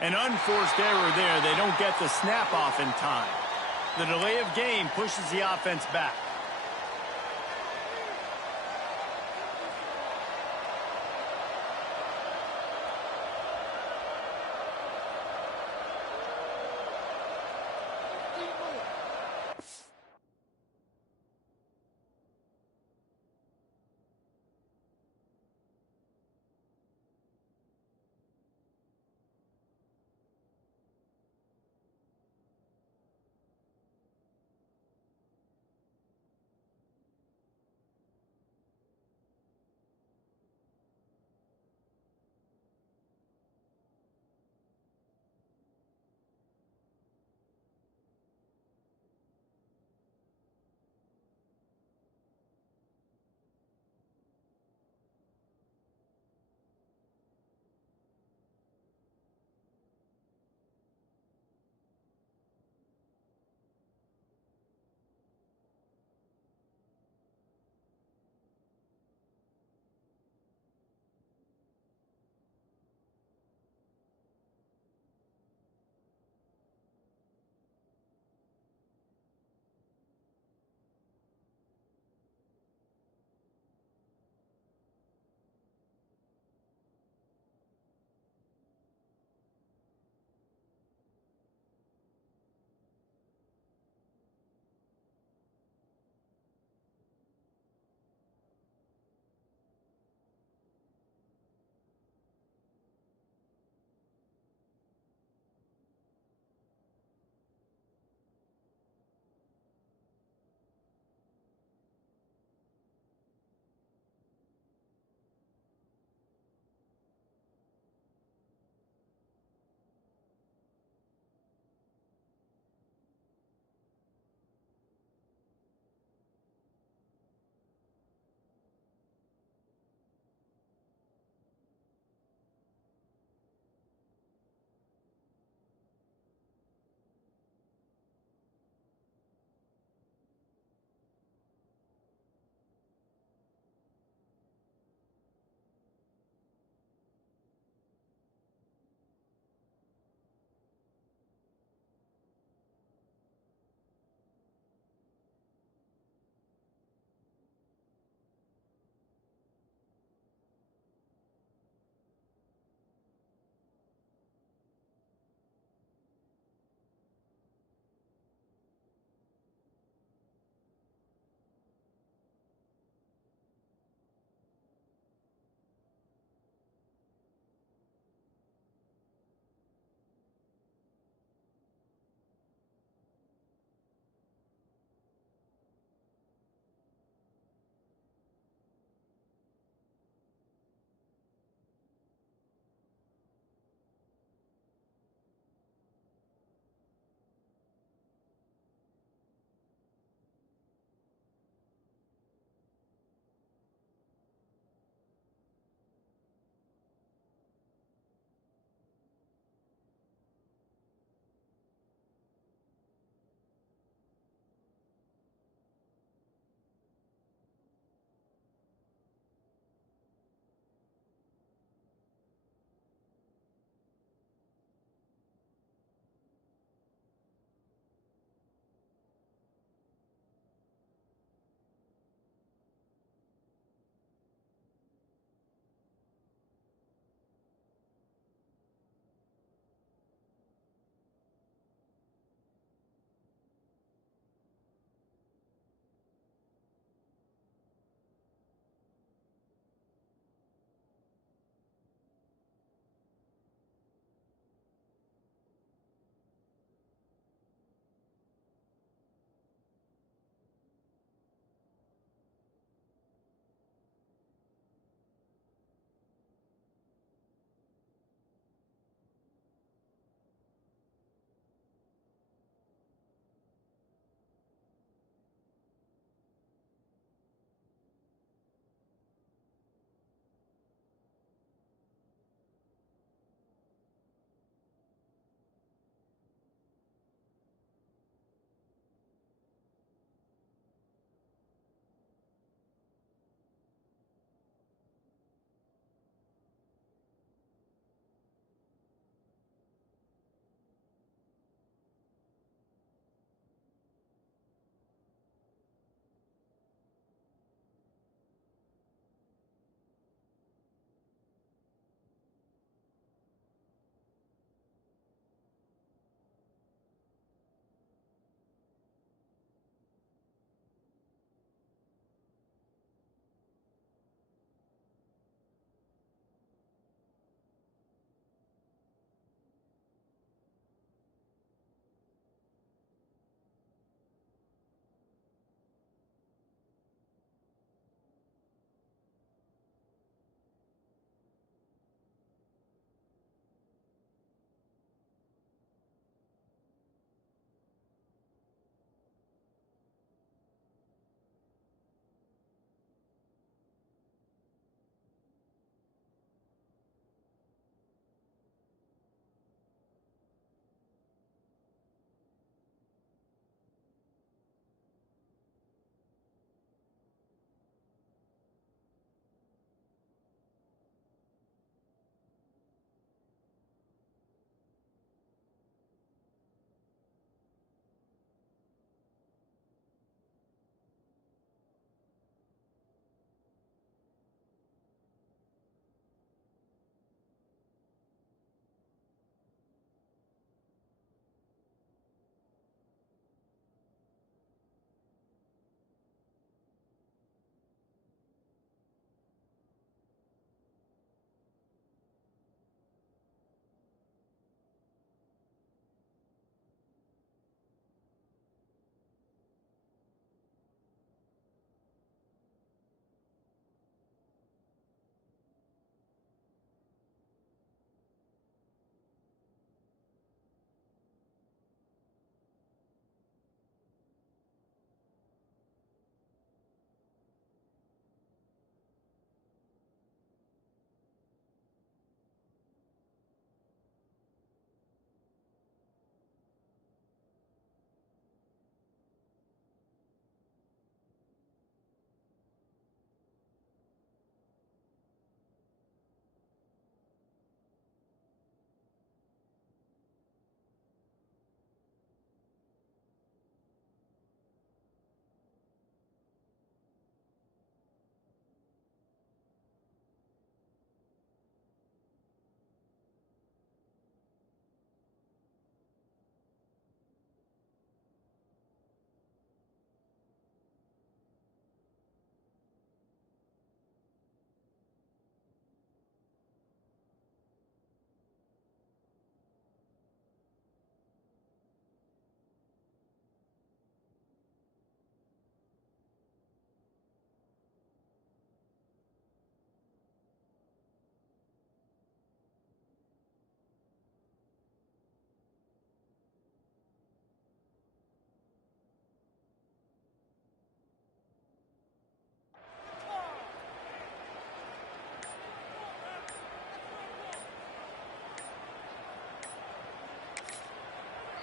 An unforced error there. They don't get the snap off in time. The delay of game pushes the offense back.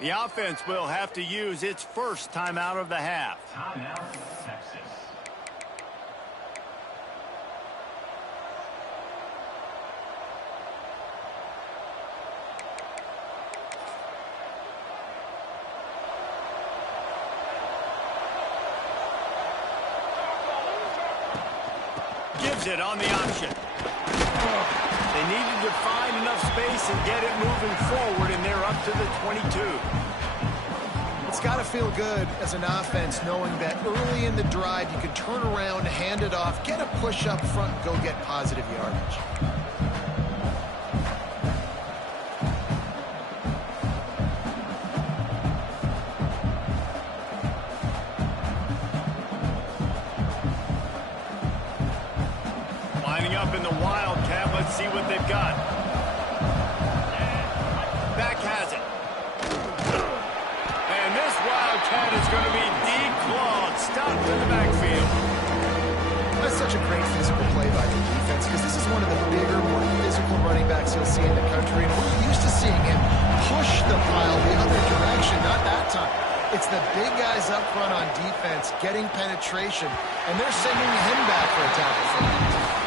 The offense will have to use its first timeout of the half. Timeout, Texas. Gives it on the option. They needed to find enough space and get it moving forward, and they're up to the 22. It's got to feel good as an offense knowing that early in the drive you can turn around, hand it off, get a push up front, and go get positive yardage. Lining up in the Wildcat. Let's see what they've got. Back has it. And this Wildcat is going to be declawed. Stopped in the backfield. That's such a great physical play by the defense because this is one of the bigger, more physical running backs you'll see in the country. And we're used to seeing him push the pile the other direction, not that time. It's the big guys up front on defense getting penetration, and they're sending him back for a tackle for him.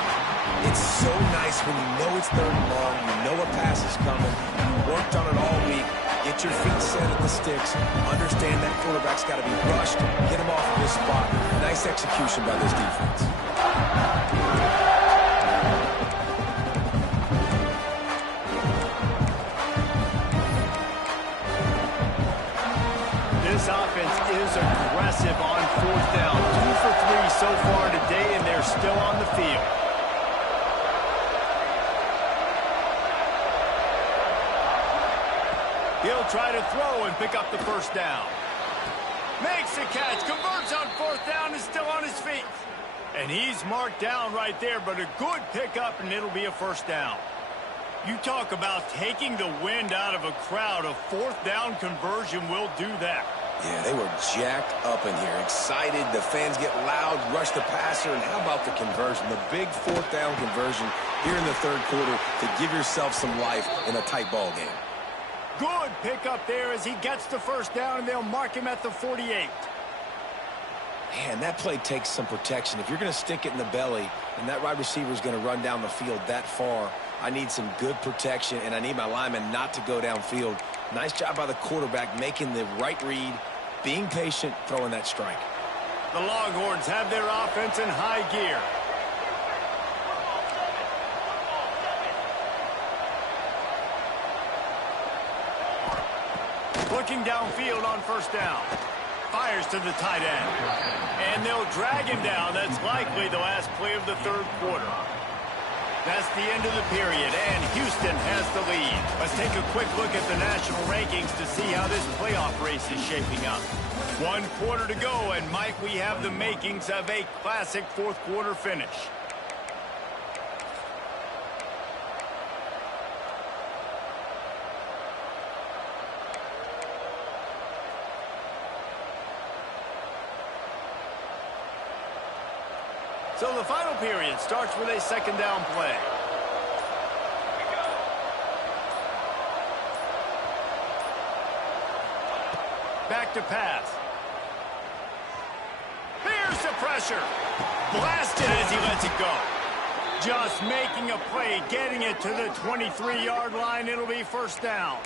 It's so nice when you know it's third and long, you know a pass is coming, you worked on it all week, get your feet set at the sticks, understand that quarterback's got to be rushed, get him off of this spot. Nice execution by this defense. This offense is aggressive on fourth down. 2 for 3 so far today, and they're still on the field. He'll try to throw and pick up the first down. Makes the catch, converts on fourth down, and still on his feet. And he's marked down right there, but a good pickup, and it'll be a first down. You talk about taking the wind out of a crowd. A fourth down conversion will do that. Yeah, they were jacked up in here, excited. The fans get loud, rush the passer, and how about the conversion? The big fourth down conversion here in the third quarter to give yourself some life in a tight ball game. Good pickup there as he gets the first down, and they'll mark him at the 48. Man, that play takes some protection. If you're going to stick it in the belly and that wide receiver is going to run down the field that far, I need some good protection, and I need my lineman not to go downfield. Nice job by the quarterback making the right read, being patient, throwing that strike. The Longhorns have their offense in high gear. Looking downfield on first down. Fires to the tight end. And they'll drag him down. That's likely the last play of the third quarter. That's the end of the period, and Houston has the lead. Let's take a quick look at the national rankings to see how this playoff race is shaping up. 1 quarter to go, and Mike, we have the makings of a classic fourth quarter finish. So the final period starts with a second down play. Back to pass. Here's the pressure. Blasted as he lets it go. Just making a play, getting it to the 23-yard line. It'll be first down.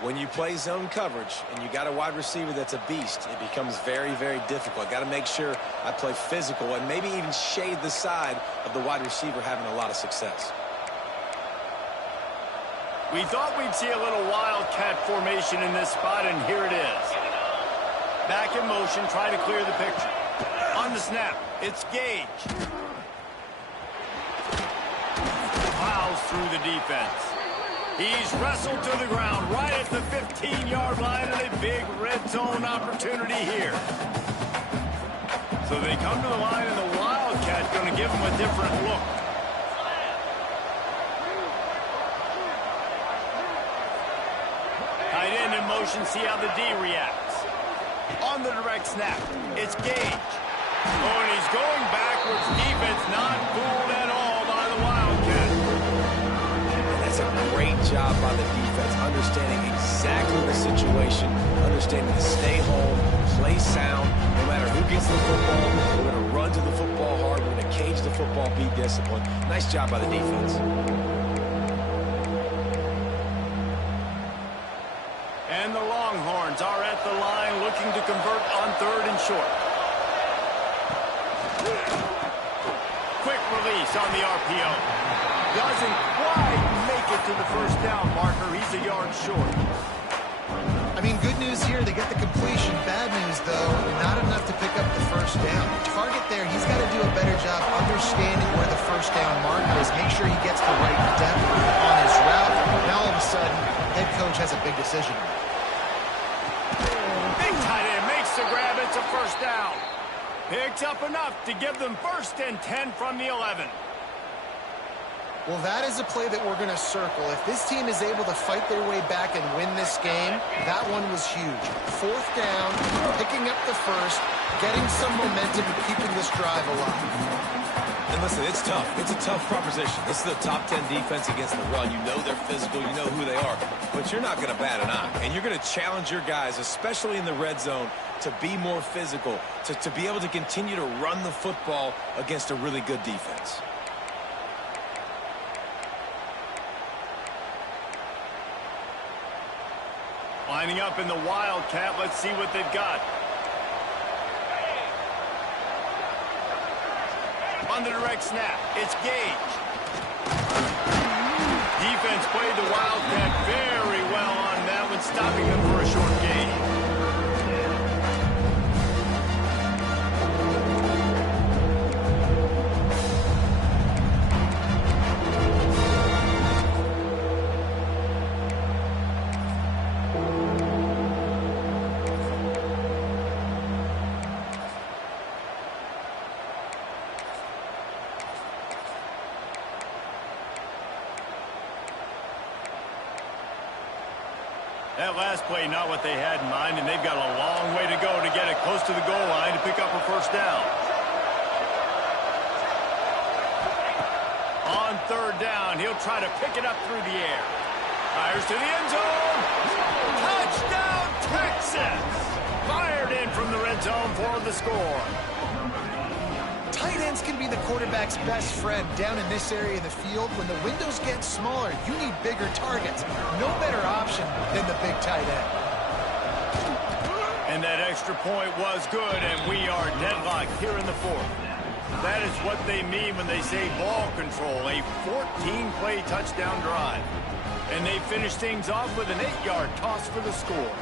When you play zone coverage and you got a wide receiver that's a beast, it becomes very, very difficult. Got to make sure I play physical and maybe even shade the side of the wide receiver having a lot of success. We thought we'd see a little wildcat formation in this spot, and here it is. Back in motion, try to clear the picture. On the snap, it's Gage. Plows through the defense. He's wrestled to the ground right at the 15-yard line, and a big red zone opportunity here. So they come to the line, and the Wildcat going to give him a different look. Tight end in motion, see how the D reacts. On the direct snap, it's Gage. Oh, and he's going backwards. Defense not fooled at all by the Wildcat. That's a great job by the defense, understanding exactly the situation, understanding to stay home, play sound, no matter who gets the football. We're going to run to the football hard. We're going to cage the football, be disciplined. Nice job by the defense. And the Longhorns are at the line looking to convert on 3rd and short. Quick release on the RPO. Doesn't quite make it to the first down marker. He's a yard short. I mean, good news here, they get the completion. Bad news, though, not enough to pick up the first down. Target there, he's got to do a better job understanding where the first down marker is. Make sure he gets the right depth on his route. Now, all of a sudden, head coach has a big decision. Big tight end makes the grab. It's a first down. Picks up enough to give them 1st and 10 from the 11. Well, that is a play that we're going to circle. If this team is able to fight their way back and win this game, that one was huge. 4th down, picking up the first, getting some momentum and keeping this drive alive. And listen, it's tough. It's a tough proposition. This is a top 10 defense against the run. You know they're physical. You know who they are. But you're not going to bat an eye. And you're going to challenge your guys, especially in the red zone, to be more physical, to be able to continue to run the football against a really good defense. Lining up in the Wildcat. Let's see what they've got. On the direct snap, it's Gage. Defense played the Wildcat very well on that one, stopping them for a short gain. That last play, not what they had in mind, and they've got a long way to go to get it close to the goal line to pick up a first down. On 3rd down, he'll try to pick it up through the air. Fires to the end zone. Touchdown, Texas! Fired in from the red zone for the score. Tight ends can be the quarterback's best friend down in this area of the field. When the windows get smaller, you need bigger targets. No better option than the big tight end. And that extra point was good, and we are deadlocked here in the 4th. That is what they mean when they say ball control, a 14-play touchdown drive. And they finish things off with an 8-yard toss for the score.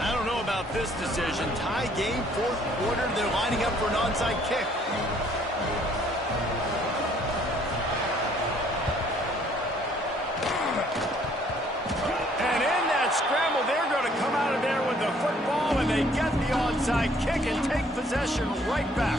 I don't know about this decision. Tie game, 4th quarter. They're lining up for an onside kick. And in that scramble, they're going to come out of there with the football, and they get the onside kick and take possession right back.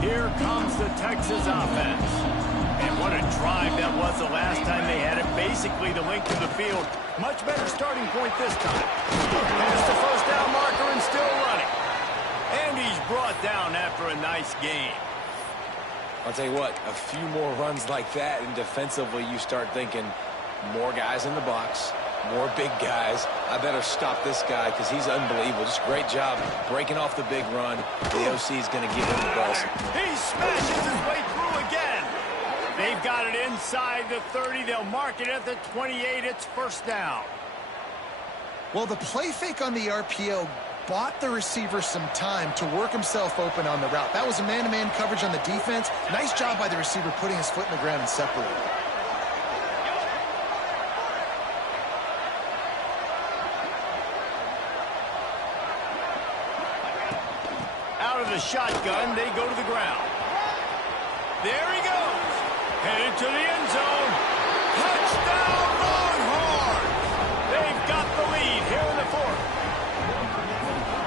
Here comes the Texas offense. And what a drive that was the last time they had it. Basically the length of the field. Much better starting point this time. There's the first down marker and still running. And he's brought down after a nice game. I'll tell you what, a few more runs like that, and defensively you start thinking more guys in the box, more big guys. I better stop this guy because he's unbelievable. Just great job breaking off the big run. The OC is going to give him the ball. He smashes his way through again. They've got it inside the 30. They'll mark it at the 28. It's first down. Well, the play fake on the RPO bought the receiver some time to work himself open on the route. That was a man-to-man coverage on the defense. Nice job by the receiver putting his foot in the ground and separating. Out of the shotgun, they go to the ground. There he goes. Headed to the end zone. Touchdown, Longhorns! They've got the lead here in the 4th.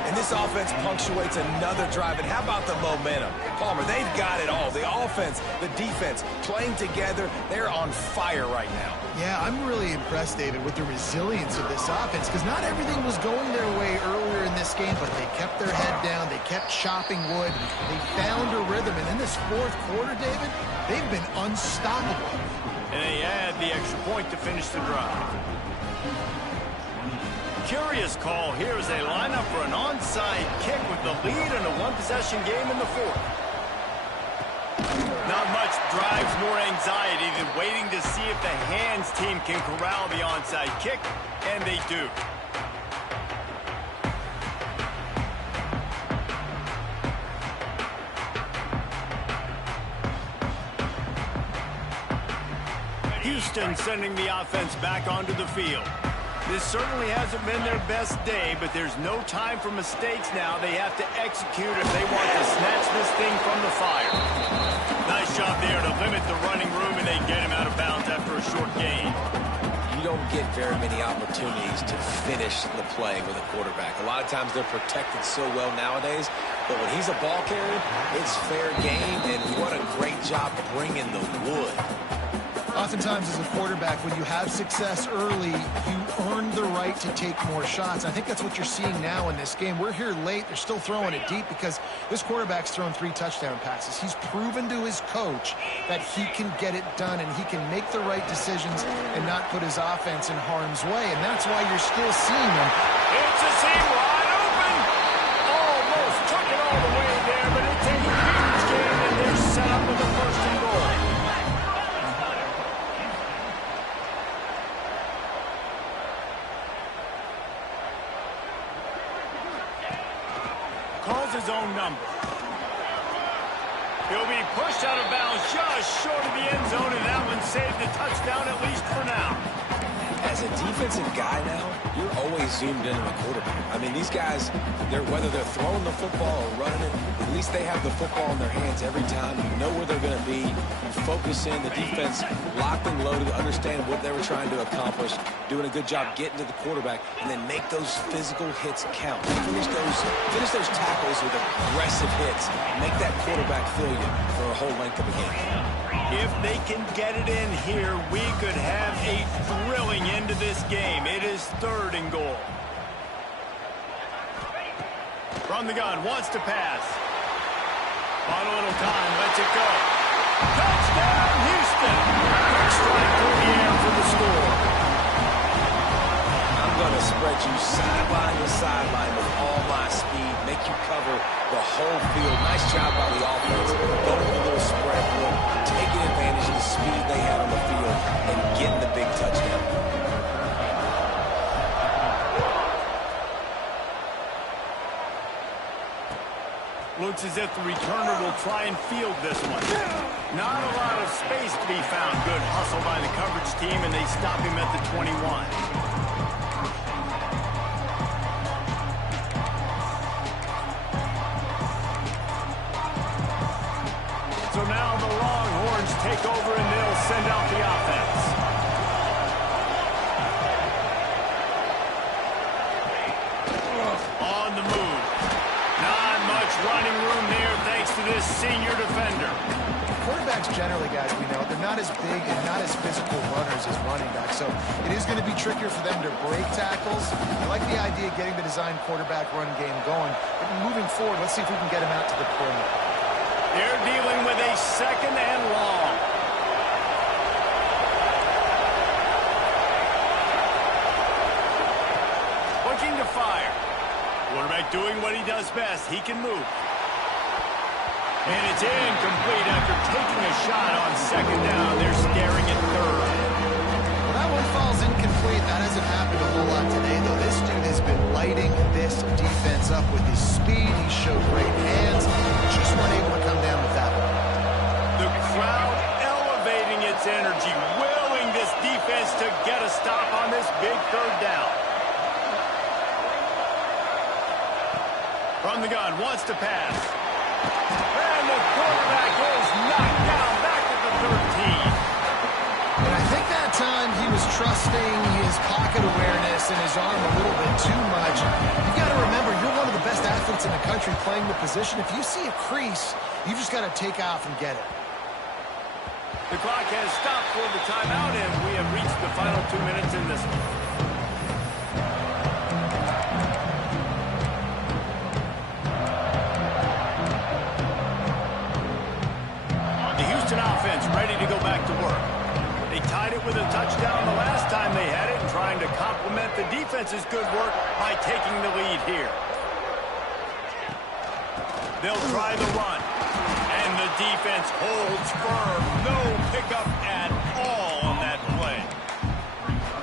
And this offense punctuates another drive. And how about the momentum? Palmer, they've got it all. The offense, the defense, playing together. They're on fire right now. Yeah, I'm really impressed, David, with the resilience of this offense, because not everything was going their way earlier in this game, but they kept their head down. They kept chopping wood. They found a rhythm. And in this fourth quarter, David, they've been unstoppable. And they had the extra point to finish the drive. Curious call here as they line up for an onside kick with the lead in a one-possession game in the fourth. Not much drives more anxiety than waiting to see if the hands team can corral the onside kick, and they do. Houston sending the offense back onto the field. This certainly hasn't been their best day, but there's no time for mistakes now. They have to execute if they want to snatch this thing from the fire. Nice job there to limit the running room, and they get him out of bounds after a short gain. You don't get very many opportunities to finish the play with a quarterback. A lot of times they're protected so well nowadays, but when he's a ball carrier, it's fair game, and what a great job bringing the wood. Oftentimes, as a quarterback, when you have success early, you earn the right to take more shots. I think that's what you're seeing now in this game. We're here late. They're still throwing it deep because this quarterback's thrown 3 touchdown passes. He's proven to his coach that he can get it done and he can make the right decisions and not put his offense in harm's way, and that's why you're still seeing him. It's a seam wide open. Almost took it all the way there, but it's a huge game, and they're set up with a first and goal. Calls his own number. He'll be pushed out of bounds just short of the end zone, and that one saved a touchdown at least for now. As a defensive guy now, you're always zoomed in on the quarterback. I mean, these guys, whether they're throwing the football or running it, at least they have the football in their hands every time. You know where they're going to be. You focus in. The defense locked and loaded, understand what they were trying to accomplish, doing a good job getting to the quarterback, and then make those physical hits count. Finish those tackles with aggressive hits. Make that quarterback feel you for a whole length of a game. If they can get it in here, we could have a thrilling end to this game. It is 3rd and goal. From the gun, wants to pass. On a little time, lets it go. Touchdown, Houston! Quick strike through the air for the score. I'm going to spread you sideline to sideline with all my speed, make you cover the whole field. Nice job by the offense. Going with a little spread look, taking advantage of the speed they had on the field, and getting the big touchdown. Looks as if the returner will try and field this one. Not a lot of space to be found. Good hustle by the coverage team, and they stop him at the 21. So now the Longhorns take over, and they'll send out the offense. On the move. Not much running room there thanks to this senior defender. Quarterbacks generally, guys, we know, they're not as big and not as physical runners as running backs, so it is going to be trickier for them to break tackles. I like the idea of getting the design quarterback run game going, but moving forward, let's see if we can get him out to the perimeter. They're dealing with a 2nd and long. Looking to fire. Quarterback doing what he does best. He can move. And it's incomplete after taking a shot on 2nd down. They're staring at 3rd. Well, that one falls incomplete. That hasn't happened a whole lot today, though. This dude has been lighting this defense up with his speed. He showed great hands. Just weren't able to come down with that one. The crowd elevating its energy, willing this defense to get a stop on this big 3rd down. From the gun, wants to pass. And the quarterback is knocked down back at the 13. And I think that time he was trusting his pocket awareness in his arm a little bit too much. You got to remember, you're one of the best athletes in the country playing the position. If you see a crease, you just got to take off and get it. The clock has stopped for the timeout, and we have reached the final 2 minutes in this one. The Houston offense ready to go back to work. They tied it with a touchdown the last time they had it, and trying to complement the defense's good work by taking the lead here. They'll try the run. And the defense holds firm. No pickup at all on that play.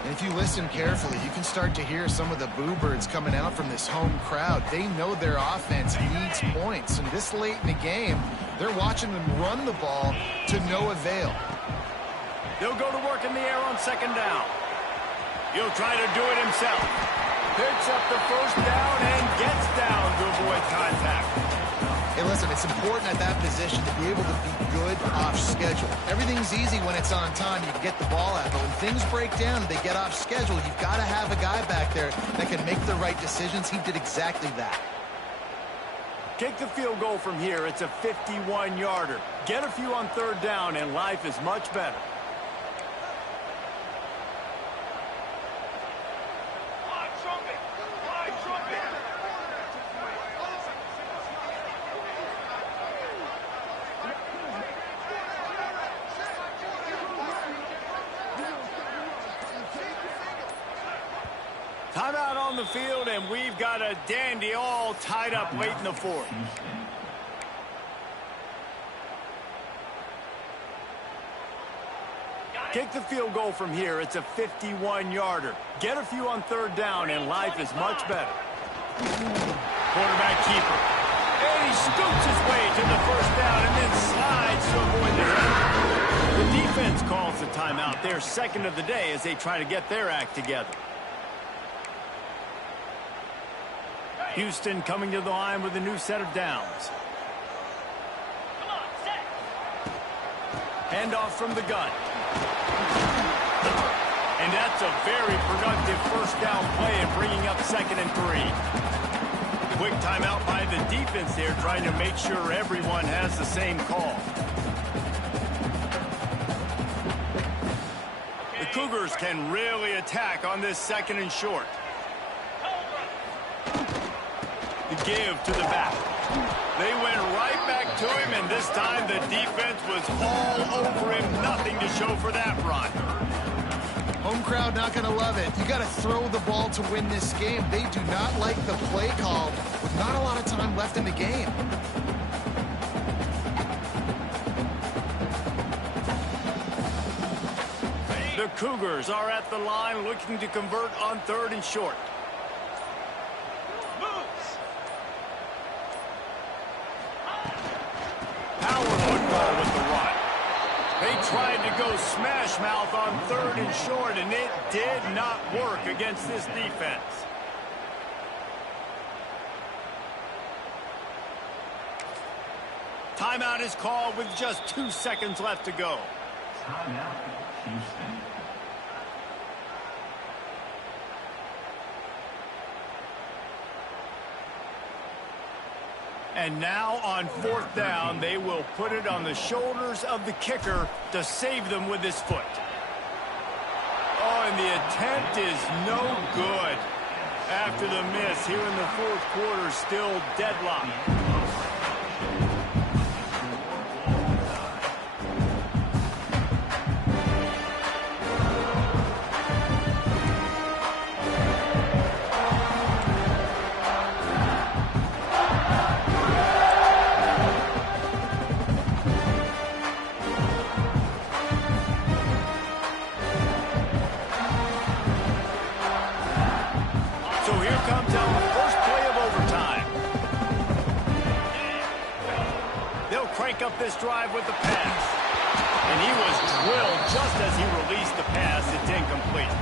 And if you listen carefully, you can start to hear some of the boo birds coming out from this home crowd. They know their offense needs points. And this late in the game, they're watching them run the ball to no avail. They'll go to work in the air on second down. He'll try to do it himself. Picks up the first down and gets down to avoid contact. Hey, listen, it's important at that position to be able to be good off schedule. Everything's easy when it's on time. You can get the ball out. But when things break down and they get off schedule, you've got to have a guy back there that can make the right decisions. He did exactly that. Take the field goal from here. It's a 51-yarder. Get a few on third down, and life is much better. Timeout on the field, and we've got a dandy all tied up late in the fourth. Kick the field goal from here. It's a 51-yarder. Get a few on third down, and life is much better. Quarterback keeper. And he scoots his way to the first down and then slides to avoid the hit. The defense calls the timeout. Their second of the day as they try to get their act together. Houston coming to the line with a new set of downs. Handoff from the gun. And that's a very productive first down play and bringing up 2nd and 3. Quick timeout by the defense there, trying to make sure everyone has the same call. The Cougars can really attack on this 2nd and short. The give to the back. They went right back to him, and this time the defense was all over him. Nothing to show for that run. Home crowd not going to love it. You got to throw the ball to win this game. They do not like the play call with not a lot of time left in the game. The Cougars are at the line looking to convert on 3rd and short. Power football with the run. They tried to go smash mouth on 3rd and short, and it did not work against this defense. Timeout is called with just 2 seconds left to go. Timeout, Houston. And now on 4th down, they will put it on the shoulders of the kicker to save them with his foot. Oh, and the attempt is no good. After the miss here in the 4th quarter, still deadlocked. Up this drive with the pass. And he was drilled just as he released the pass. It's incomplete.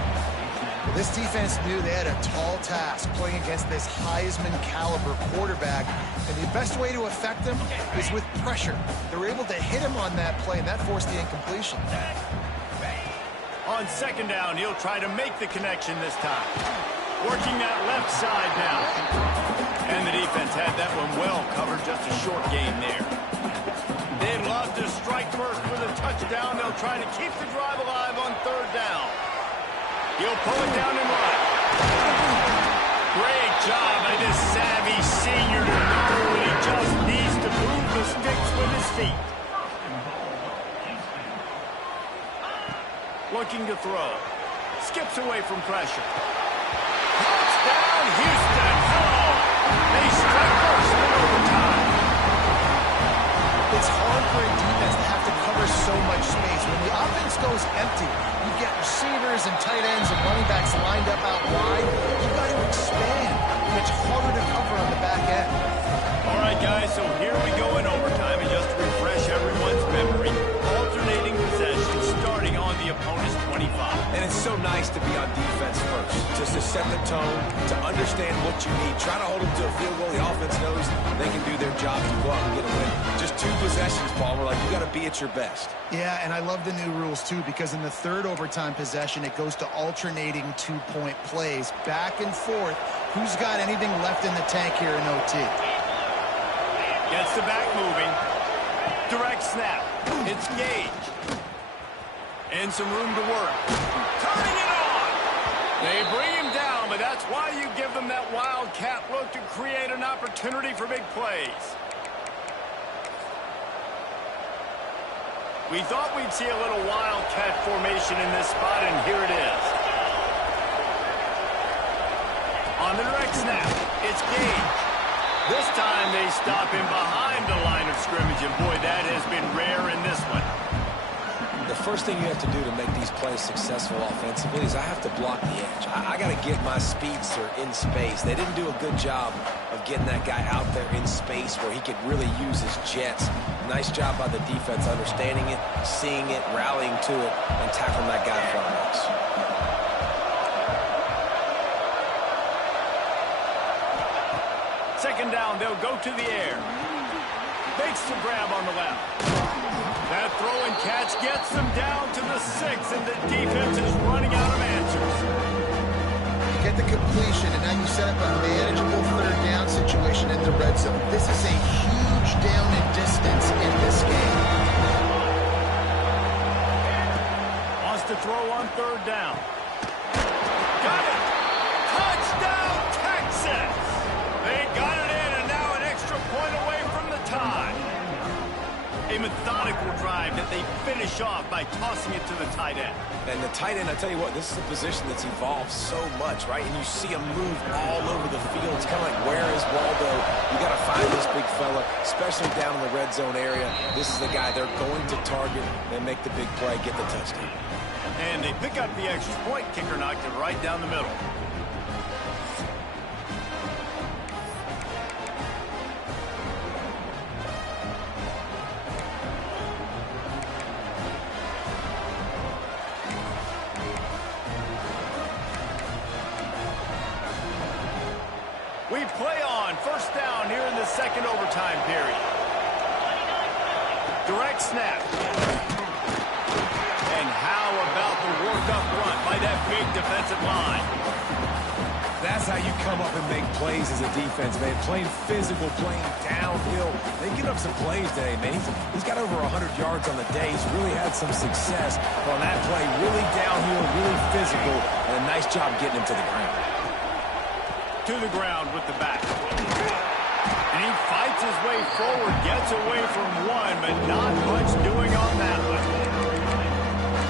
This defense knew they had a tall task playing against this Heisman caliber quarterback. And the best way to affect him is with pressure. They were able to hit him on that play, and that forced the incompletion. On On second down, he'll try to make the connection this time. Working that left side now. And the defense had that one well covered, just a short gain there. They'd love to strike first with a touchdown. They'll try to keep the drive alive on third down. He'll pull it down and run. Great job by this savvy senior to know that he just needs to move the sticks with his feet. Looking to throw. Skips away from pressure. Touchdown, Houston. Oh, they strike first in overtime. It's hard for a defense to have to cover so much space. When the offense goes empty, you get receivers and tight ends and running backs lined up out wide. You've got to expand, and it's harder to cover on the back end. All right, guys, so here we go in overtime, and just to refresh everyone's memory, alternating possession starting on the opponent's 25. And it's so nice to be on defense first, just to set the tone, to understand what you need. Try to hold them to a field goal. The offense knows they can do their job to go out and get a win. Just 2 possessions, Paul. We're like, you got to be at your best. Yeah, and I love the new rules, too, because in the third overtime possession, it goes to alternating 2-point plays, back and forth. Who's got anything left in the tank here in OT? Gets the back moving. Direct snap. It's Gage. And some room to work. Turning it on. They bring him down, but that's why you give them that wildcat look to create an opportunity for big plays. We thought we'd see a little wildcat formation in this spot, and here it is. On the direct snap, it's Gage. This time they stop him behind the line of scrimmage, and boy, that has been rare in this one. The first thing you have to do to make these plays successful offensively is I have to block the edge. I got to get my speedster in space. They didn't do a good job of getting that guy out there in space where he could really use his jets. Nice job by the defense understanding it, seeing it, rallying to it, and tackling that guy in front of us. Second down, they'll go to the air. Makes the grab on the left. That throw and catch gets them down to the 6, and the defense is running out of answers. You get the completion, and now you set up a manageable third down situation in the red zone. This is a huge down in distance in this game. Wants to throw on third down. Got it! Touchdown, Texas! They got it in, and now an extra point away from the tie. A methodical drive that they finish off by tossing it to the tight end. And the tight end, I tell you what, this is a position that's evolved so much, right? And you see him move all over the field. It's kind of like, where is Waldo? You got to find this big fella, especially down in the red zone area. This is the guy they're going to target and make the big play, get the touchdown. And they pick up the extra point. Kicker knocked it right down the middle. We play on first down here in the second overtime period. Direct snap. And how about the work-up run by that big defensive line? That's how you come up and make plays as a defense, man. Playing physical, playing downhill. They get up some plays today, man. He's got over 100 yards on the day. He's really had some success on that play. Really downhill, really physical, and a nice job getting him to the ground. To the ground with the back. And he fights his way forward, gets away from one, but not much doing on that one.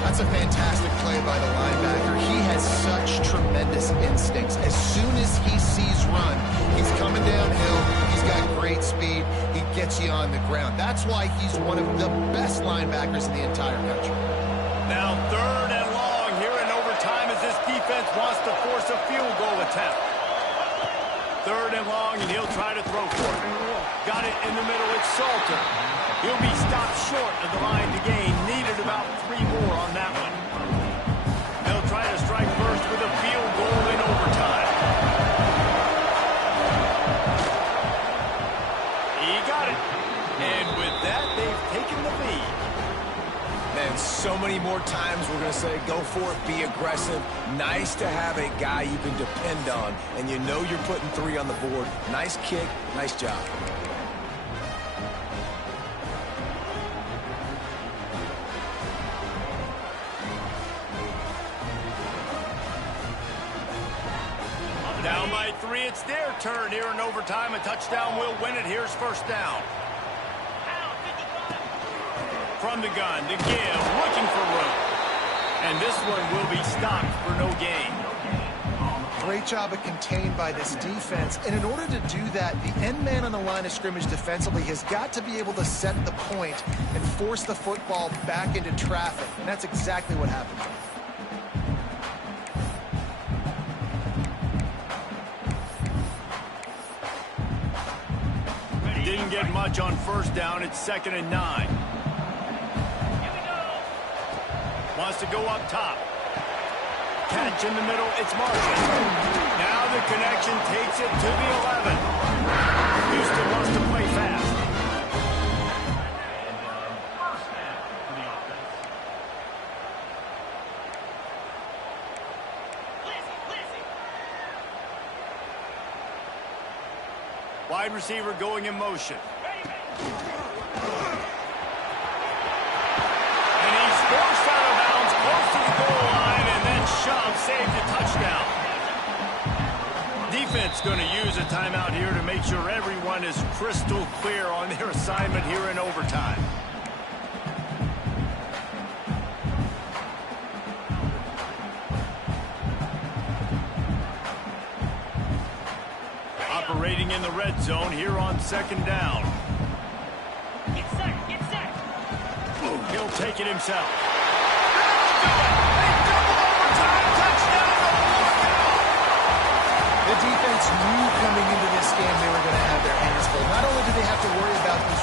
That's a fantastic play by the linebacker. He has such tremendous instincts. As soon as he sees run, he's coming downhill. He's got great speed. He gets you on the ground. That's why he's one of the best linebackers in the entire country. Now third and long here in overtime as this defense wants to force a field goal attempt. Third and long, and he'll try to throw for it. Got it in the middle. It's Salter. He'll be stopped short of the line to gain. Needed about 3 more on that one. They'll try to strike first with a field goal in overtime. He got it. And with that, they've taken the lead. Man, so many more times we're going to say, go for it, be aggressive. Nice to have a guy you can depend on, and you know you're putting 3 on the board. Nice kick, nice job. Down by 3, it's their turn here in overtime. A touchdown will win it. Here's first down. From the gun to give, looking for room. And this one will be stopped for no gain. Great job of contained by this defense. And in order to do that, the end man on the line of scrimmage defensively has got to be able to set the point and force the football back into traffic. And that's exactly what happened. Didn't get much on first down. It's 2nd and 9. Wants to go up top. Catch in the middle. It's Marshall. Now the connection takes it to the 11. Houston wants to play fast. Wide receiver going in motion. And he's forced out of bounds close to the goal line and then shoved, saved a touchdown. Defense going to use a timeout here to make sure everyone is crystal clear on their assignment here in overtime. Operating in the red zone here on 2nd down. Get set, get set. He'll take it himself. That'll do it. They double overtime touchdown to Florida. The defense knew coming into this game they were going to have their hands full. Not only did they have to worry about these